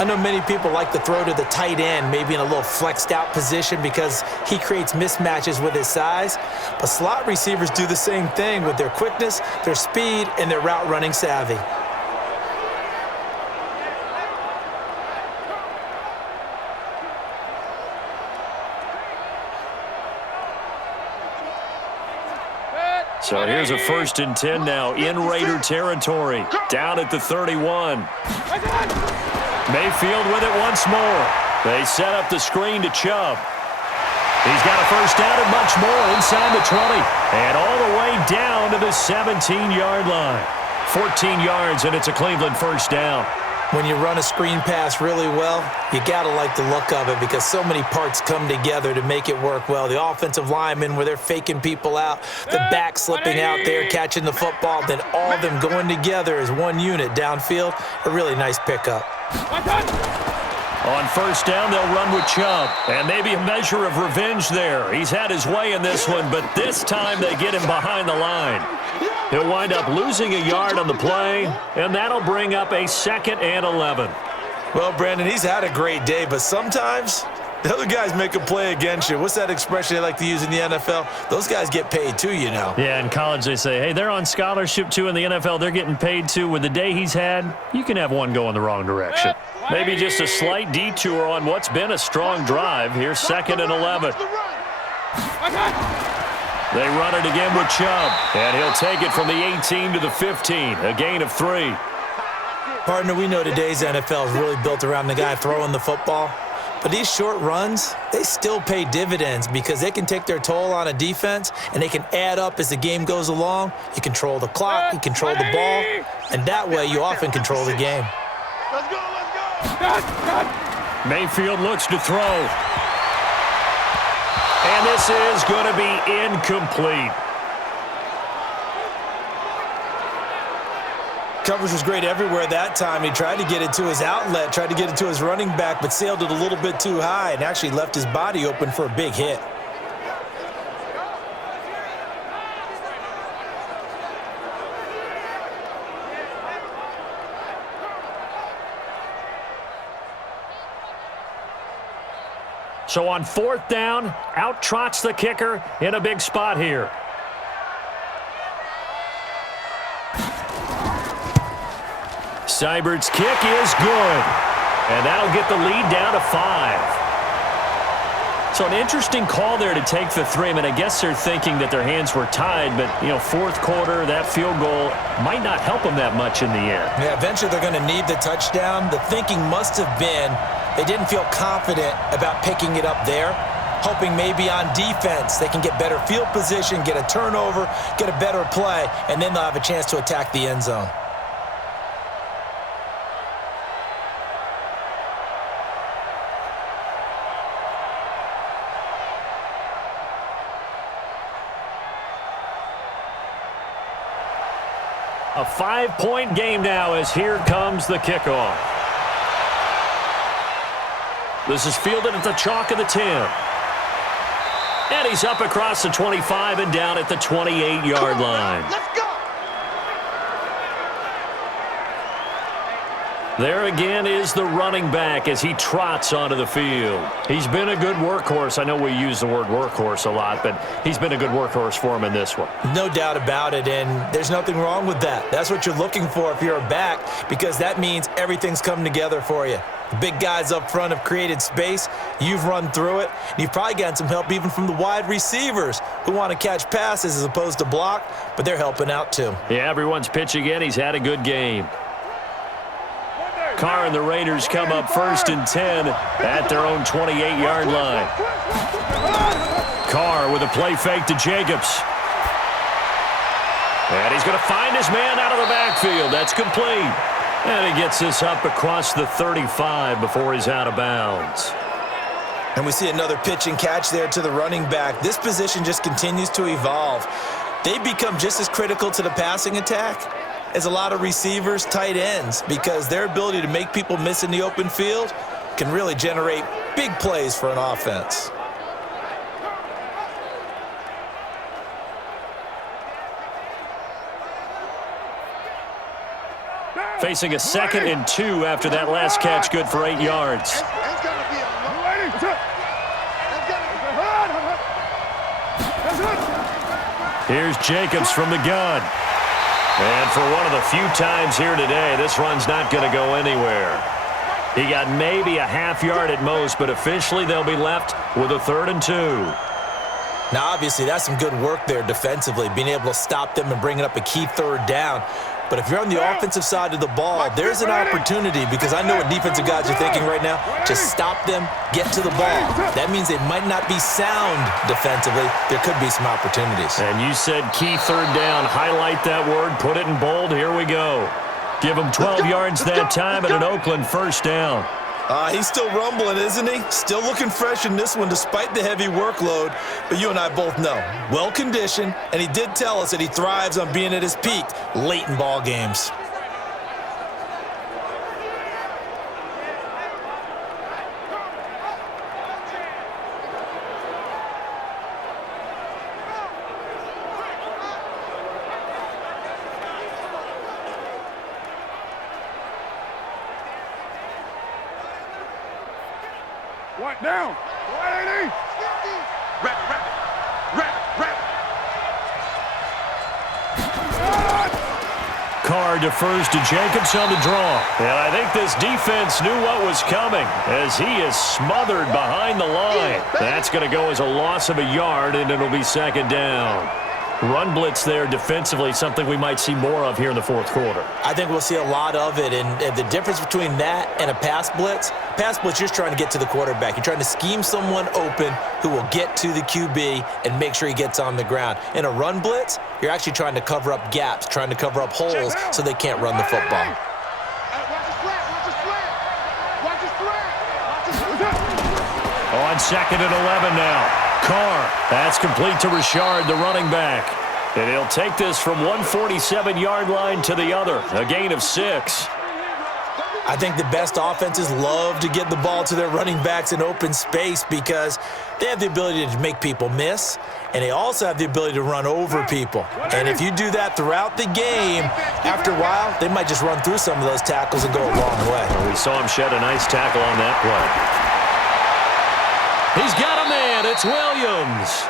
I know many people like to throw to the tight end, maybe in a little flexed out position because he creates mismatches with his size. But slot receivers do the same thing with their quickness, their speed, and their route running savvy. So here's a 1st and 10 now in Raider territory. Down at the 31. Mayfield with it once more. They set up the screen to Chubb. He's got a first down and much more inside the 20. And all the way down to the 17-yard line. 14 yards, and it's a Cleveland first down. When you run a screen pass really well, you got to like the look of it because so many parts come together to make it work well. The offensive linemen where they're faking people out, the back slipping out there, catching the football, then all of them going together as one unit downfield. A really nice pickup. On first down, they'll run with Chubb. And maybe a measure of revenge there. He's had his way in this one, but this time they get him behind the line. He'll wind up losing a yard on the play, and that'll bring up a 2nd and 11. Well, Brandon, he's had a great day, but sometimes the other guys make a play against you. What's that expression they like to use in the NFL? Those guys get paid too, you know. Yeah, in college they say, hey, they're on scholarship too. In the NFL, they're getting paid too. With the day he's had, you can have one go in the wrong direction. Maybe just a slight detour on what's been a strong drive. Here's 2nd and 11. They run it again with Chubb, and he'll take it from the 18 to the 15, a gain of 3. Partner, we know today's NFL is really built around the guy throwing the football. But these short runs, they still pay dividends because they can take their toll on a defense, and they can add up as the game goes along. You control the clock, you control the ball, and that way you often control the game. Let's go, let's go. Mayfield looks to throw. And this is going to be incomplete. Coverage was great everywhere that time. He tried to get it to his outlet, tried to get it to his running back, but sailed it a little bit too high and actually left his body open for a big hit. So on 4th down, out trots the kicker in a big spot here. Seibert's kick is good. And that'll get the lead down to 5. So an interesting call there to take the 3. I mean, I guess they're thinking that their hands were tied, but, you know, fourth quarter, that field goal might not help them that much in the end. Yeah, eventually they're going to need the touchdown. The thinking must have been they didn't feel confident about picking it up there, hoping maybe on defense they can get better field position, get a turnover, get a better play, and then they'll have a chance to attack the end zone. A 5-point game now as here comes the kickoff. This is fielded at the chalk of the 10. And he's up across the 25 and down at the 28-yard line. Let's go. There again is the running back as he trots onto the field. He's been a good workhorse. I know we use the word workhorse a lot, but he's been a good workhorse for him in this one. No doubt about it, and there's nothing wrong with that. That's what you're looking for if you're a back, because that means everything's come together for you. The big guys up front have created space. You've run through it. And you've probably gotten some help even from the wide receivers who want to catch passes as opposed to block, but they're helping out too. Yeah, everyone's pitching in. He's had a good game. Carr and the Raiders come up 1st and 10 at their own 28-yard line. Carr with a play fake to Jacobs. And he's going to find his man out of the backfield. That's complete. And he gets this up across the 35 before he's out of bounds. And we see another pitch and catch there to the running back. This position just continues to evolve. They become just as critical to the passing attack as a lot of receivers, tight ends, because their ability to make people miss in the open field can really generate big plays for an offense. Facing a 2nd and 2 after that last catch, good for 8 yards. It's gonna be a Here's Jacobs from the gun. And for one of the few times here today, this run's not going to go anywhere. He got maybe a half yard at most, but officially they'll be left with a 3rd and 2. Now, obviously, that's some good work there defensively, being able to stop them and bringing up a key 3rd down. But if you're on the offensive side of the ball, there's an opportunity, because I know what defensive guys are thinking right now. Just stop them, get to the ball. That means they might not be sound defensively. There could be some opportunities. And you said key 3rd down. Highlight that word. Put it in bold. Here we go. Give him 12 yards that time and an Oakland 1st down. He's still rumbling, isn't he? Still looking fresh in this one despite the heavy workload. But you and I both know, well-conditioned, and he did tell us that he thrives on being at his peak late in ball games. What down? 180. Rep. Carr defers to Jacobs on the draw. And I think this defense knew what was coming as he is smothered behind the line. That's going to go as a loss of a yard, and it'll be 2nd down. Run blitz there defensively, something we might see more of here in the 4th quarter. I think we'll see a lot of it, and the difference between that and a pass blitz, you're just trying to get to the quarterback. You're trying to scheme someone open who will get to the QB and make sure he gets on the ground. In a run blitz, you're actually trying to cover up gaps, trying to cover up holes so they can't run the football. On 2nd and 11 now. Carr, that's complete to Richard, the running back. And he'll take this from 147-yard line to the other, a gain of 6. I think the best offenses love to get the ball to their running backs in open space because they have the ability to make people miss, and they also have the ability to run over people. And if you do that throughout the game, after a while, they might just run through some of those tackles and go a long way. Well, we saw him shed a nice tackle on that play. He's got a man. It's Williams.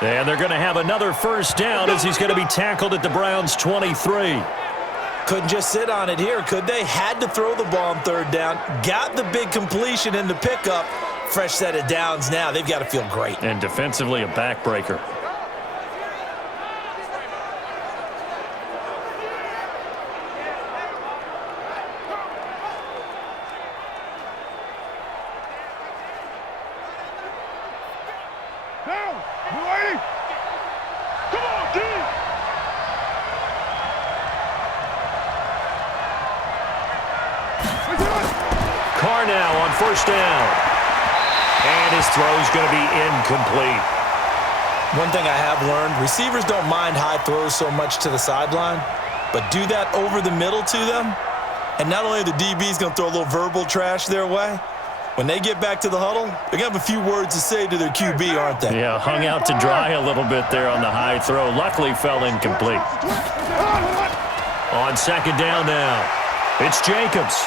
And they're going to have another 1st down as he's going to be tackled at the Browns' 23. Couldn't just sit on it here, could they? Had to throw the ball on 3rd down. Got the big completion in the pickup. fresh set of downs now. They've got to feel great. And defensively, a backbreaker. Down. You ready? Come on, D. Carr now on first down. And his throw's going to be incomplete. One thing I have learned, receivers don't mind high throws so much to the sideline, but do that over the middle to them, and not only are the DBs going to throw a little verbal trash their way, when they get back to the huddle, they're going to have a few words to say to their QB, aren't they? Yeah, hung out to dry a little bit there on the high throw. Luckily fell incomplete. On second down now, it's Jacobs.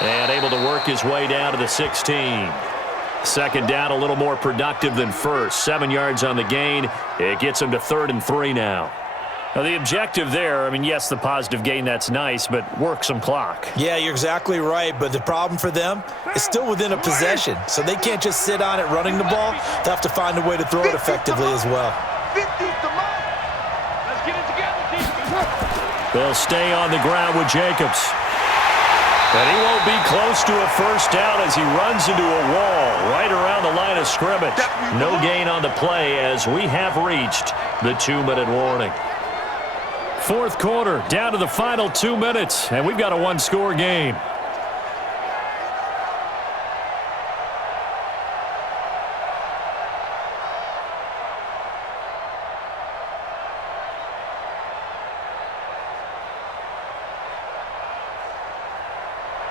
And able to work his way down to the 16. Second down, a little more productive than first. 7 yards on the gain. It gets him to 3rd and 3 now. Now, the objective there, I mean, yes, the positive gain, that's nice, but work some clock. Yeah, you're exactly right, but the problem for them is still within a possession, so they can't just sit on it running the ball. They'll have to find a way to throw it effectively as well. Let's get it together, They'll stay on the ground with Jacobs. And he won't be close to a first down as he runs into a wall right around the line of scrimmage. No gain on the play as we have reached the 2-minute warning. Fourth quarter, down to the final 2 minutes, and we've got a one-score game.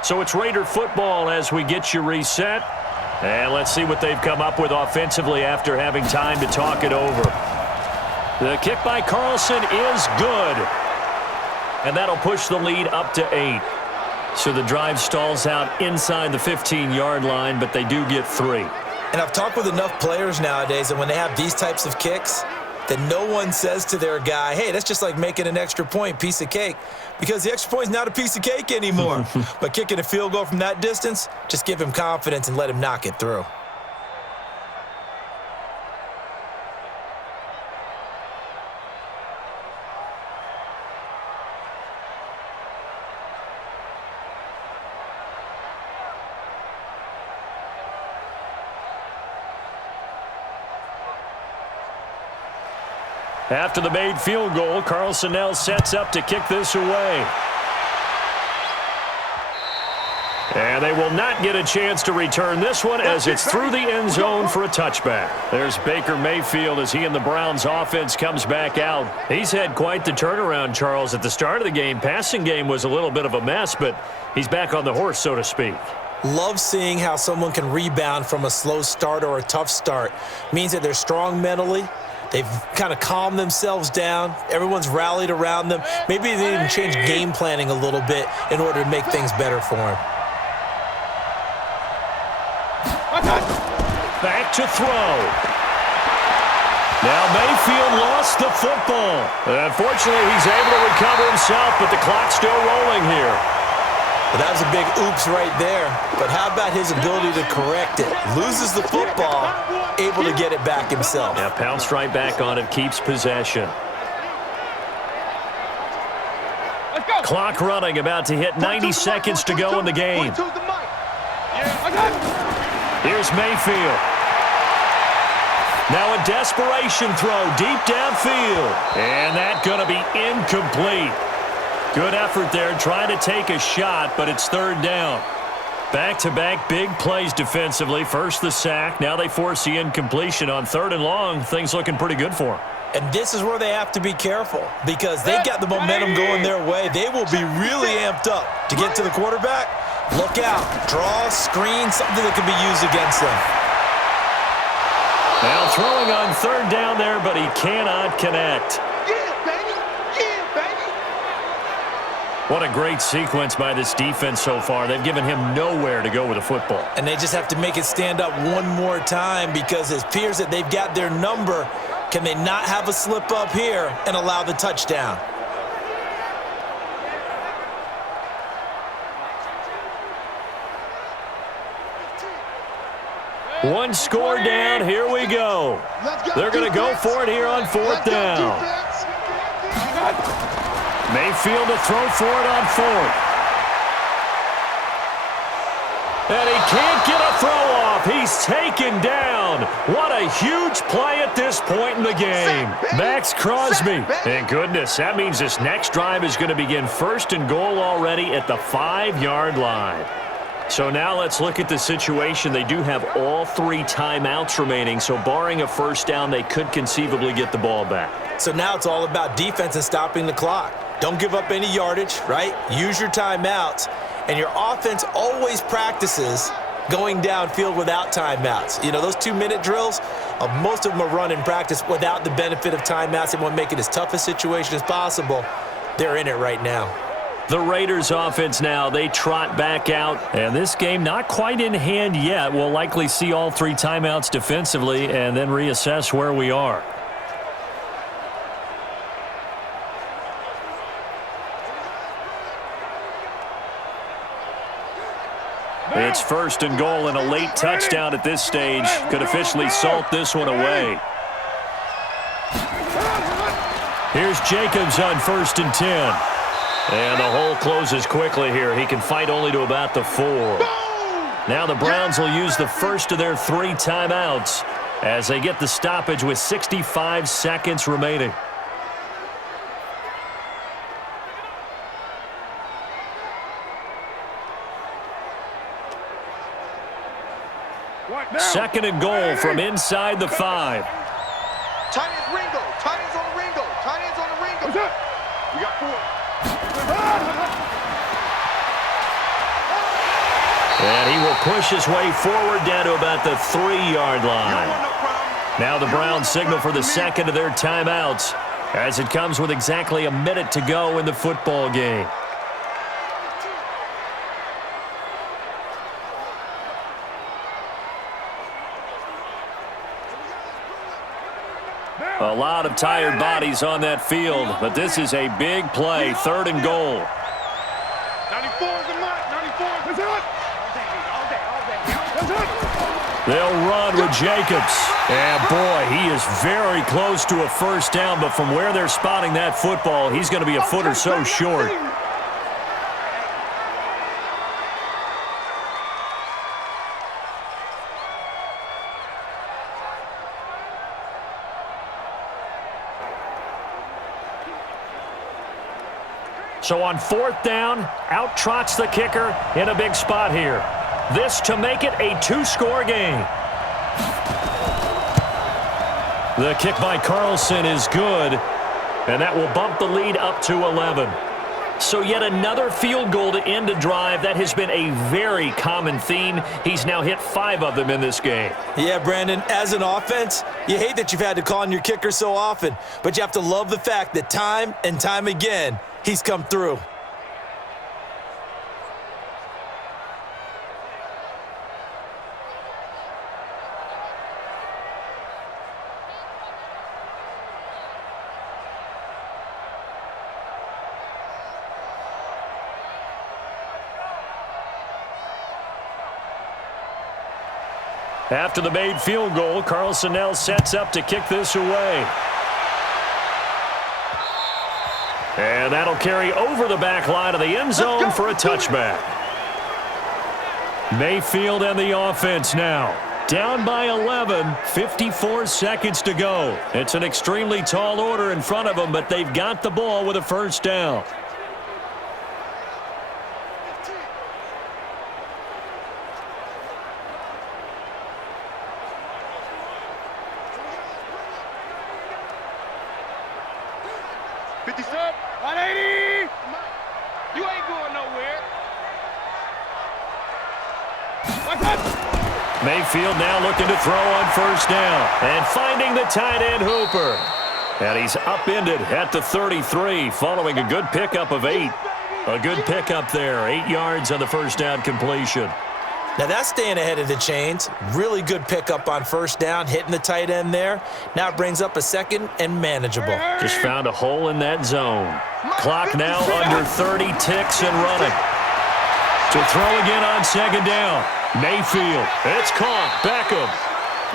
So it's Raider football as we get you reset. And let's see what they've come up with offensively after having time to talk it over. The kick by Carlson is good. And that'll push the lead up to 8. So the drive stalls out inside the 15-yard line, but they do get 3. And I've talked with enough players nowadays that when they have these types of kicks, that no one says to their guy, hey, that's just like making an extra point, piece of cake. Because the extra point is not a piece of cake anymore. But kicking a field goal from that distance, just give him confidence and let him knock it through. After the made field goal, Carlson now sets up to kick this away. And they will not get a chance to return this one as it's through the end zone for a touchback. There's Baker Mayfield as he and the Browns offense comes back out. He's had quite the turnaround, Charles. At the start of the game, passing game was a little bit of a mess, but he's back on the horse, so to speak. Love seeing how someone can rebound from a slow start or a tough start. Means that they're strong mentally. They've kind of calmed themselves down. Everyone's rallied around them. Maybe they even change game planning a little bit in order to make things better for them. Back to throw. Now Mayfield lost the football. Unfortunately, he's able to recover himself, but the clock's still rolling here. But that was a big oops right there. But how about his ability to correct it? Loses the football, able to get it back himself. Yeah, pounced right back on it, keeps possession. Clock running, about to hit 90 seconds to go in the game. Here's Mayfield. Now a desperation throw deep downfield. And that's going to be incomplete. Good effort there, trying to take a shot, but it's 3rd down. Back-to-back big plays defensively. First the sack, now they force the incompletion on 3rd and long. Things looking pretty good for them. And this is where they have to be careful because they've got the momentum going their way. They will be really amped up to get to the quarterback. Look out, draw, screen, something that can be used against them. Now throwing on 3rd down there, but he cannot connect. What a great sequence by this defense so far. They've given him nowhere to go with the football. And they just have to make it stand up one more time because it appears that they've got their number. Can they not have a slip up here and allow the touchdown? One score down. Here we go. They're going to go for it here on 4th down. Mayfield to throw for it on 4th. And he can't get a throw off. He's taken down. What a huge play at this point in the game. Max Crosby. And goodness, that means this next drive is going to begin 1st and goal already at the 5-yard line. So now let's look at the situation. They do have all 3 timeouts remaining, so barring a 1st down, they could conceivably get the ball back. So now it's all about defense and stopping the clock. Don't give up any yardage, right? Use your timeouts. And your offense always practices going downfield without timeouts. You know, those 2-minute drills, most of them are run in practice without the benefit of timeouts. They want to make it as tough a situation as possible. They're in it right now. The Raiders offense now, they trot back out. And this game not quite in hand yet. We'll likely see all 3 timeouts defensively and then reassess where we are. It's 1st and goal, and a late touchdown at this stage could officially salt this one away. Here's Jacobs on 1st and 10. And the hole closes quickly here. He can fight only to about the 4. Now the Browns will use the 1st of their 3 timeouts as they get the stoppage with 65 seconds remaining. Second and goal from inside the 5. Tight ends Ringo. Tight ends on the Ringo. Tight ends on the Ringo. We got 4. And he will push his way forward down to about the 3-yard line. Now the Browns signal for the second of their timeouts as it comes with exactly a minute to go in the football game. A lot of tired bodies on that field, but this is a big play, 3rd and goal. 94 is the mark. 94 is it. They'll run with Jacobs. And boy, he is very close to a 1st down, but from where they're spotting that football, he's going to be a foot or so short. So on 4th down, out trots the kicker in a big spot here. This to make it a 2-score game. The kick by Carlson is good, and that will bump the lead up to 11. So yet another field goal to end a drive. That has been a very common theme. He's now hit 5 of them in this game. Yeah, Brandon, as an offense, you hate that you've had to call on your kicker so often, but you have to love the fact that time and time again, he's come through. After the made field goal, Carlson now sets up to kick this away. And that'll carry over the back line of the end zone for a touchback. Mayfield and the offense now. Down by 11, 54 seconds to go. It's an extremely tall order in front of them, but they've got the ball with a 1st down. Mayfield now looking to throw on 1st down. And finding the tight end Hooper. And he's upended at the 33 following a good pickup of 8. A good pickup there. 8 yards on the 1st down completion. Now that's staying ahead of the chains. Really good pickup on 1st down, hitting the tight end there. Now it brings up a 2nd and manageable. Just found a hole in that zone. Clock now under 30 ticks and running. To throw again on 2nd down. Mayfield, it's caught. Beckham.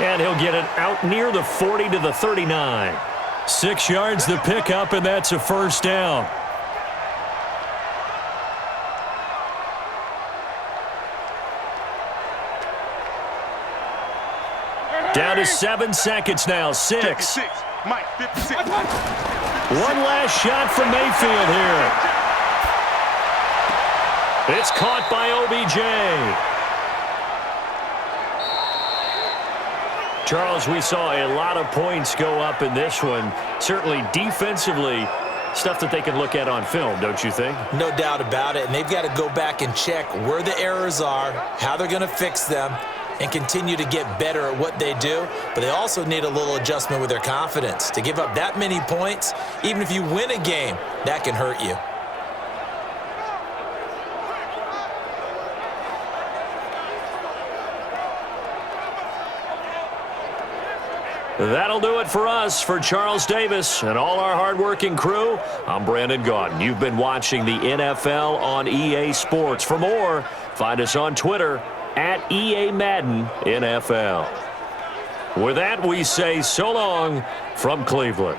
And he'll get it out near the 40 to the 39. 6 yards the pickup, and that's a first down. Down to 7 seconds now. 6. 56. Mike, 56. One last shot from Mayfield here. It's caught by OBJ. Charles, we saw a lot of points go up in this one. Certainly defensively, stuff that they can look at on film, don't you think? No doubt about it, and they've got to go back and check where the errors are, how they're going to fix them, and continue to get better at what they do. But they also need a little adjustment with their confidence. To give up that many points, even if you win a game, that can hurt you. That'll do it for us. For Charles Davis and all our hardworking crew, I'm Brandon Gaudin. You've been watching the NFL on EA Sports. For more, find us on Twitter at EA Madden NFL. With that, we say so long from Cleveland.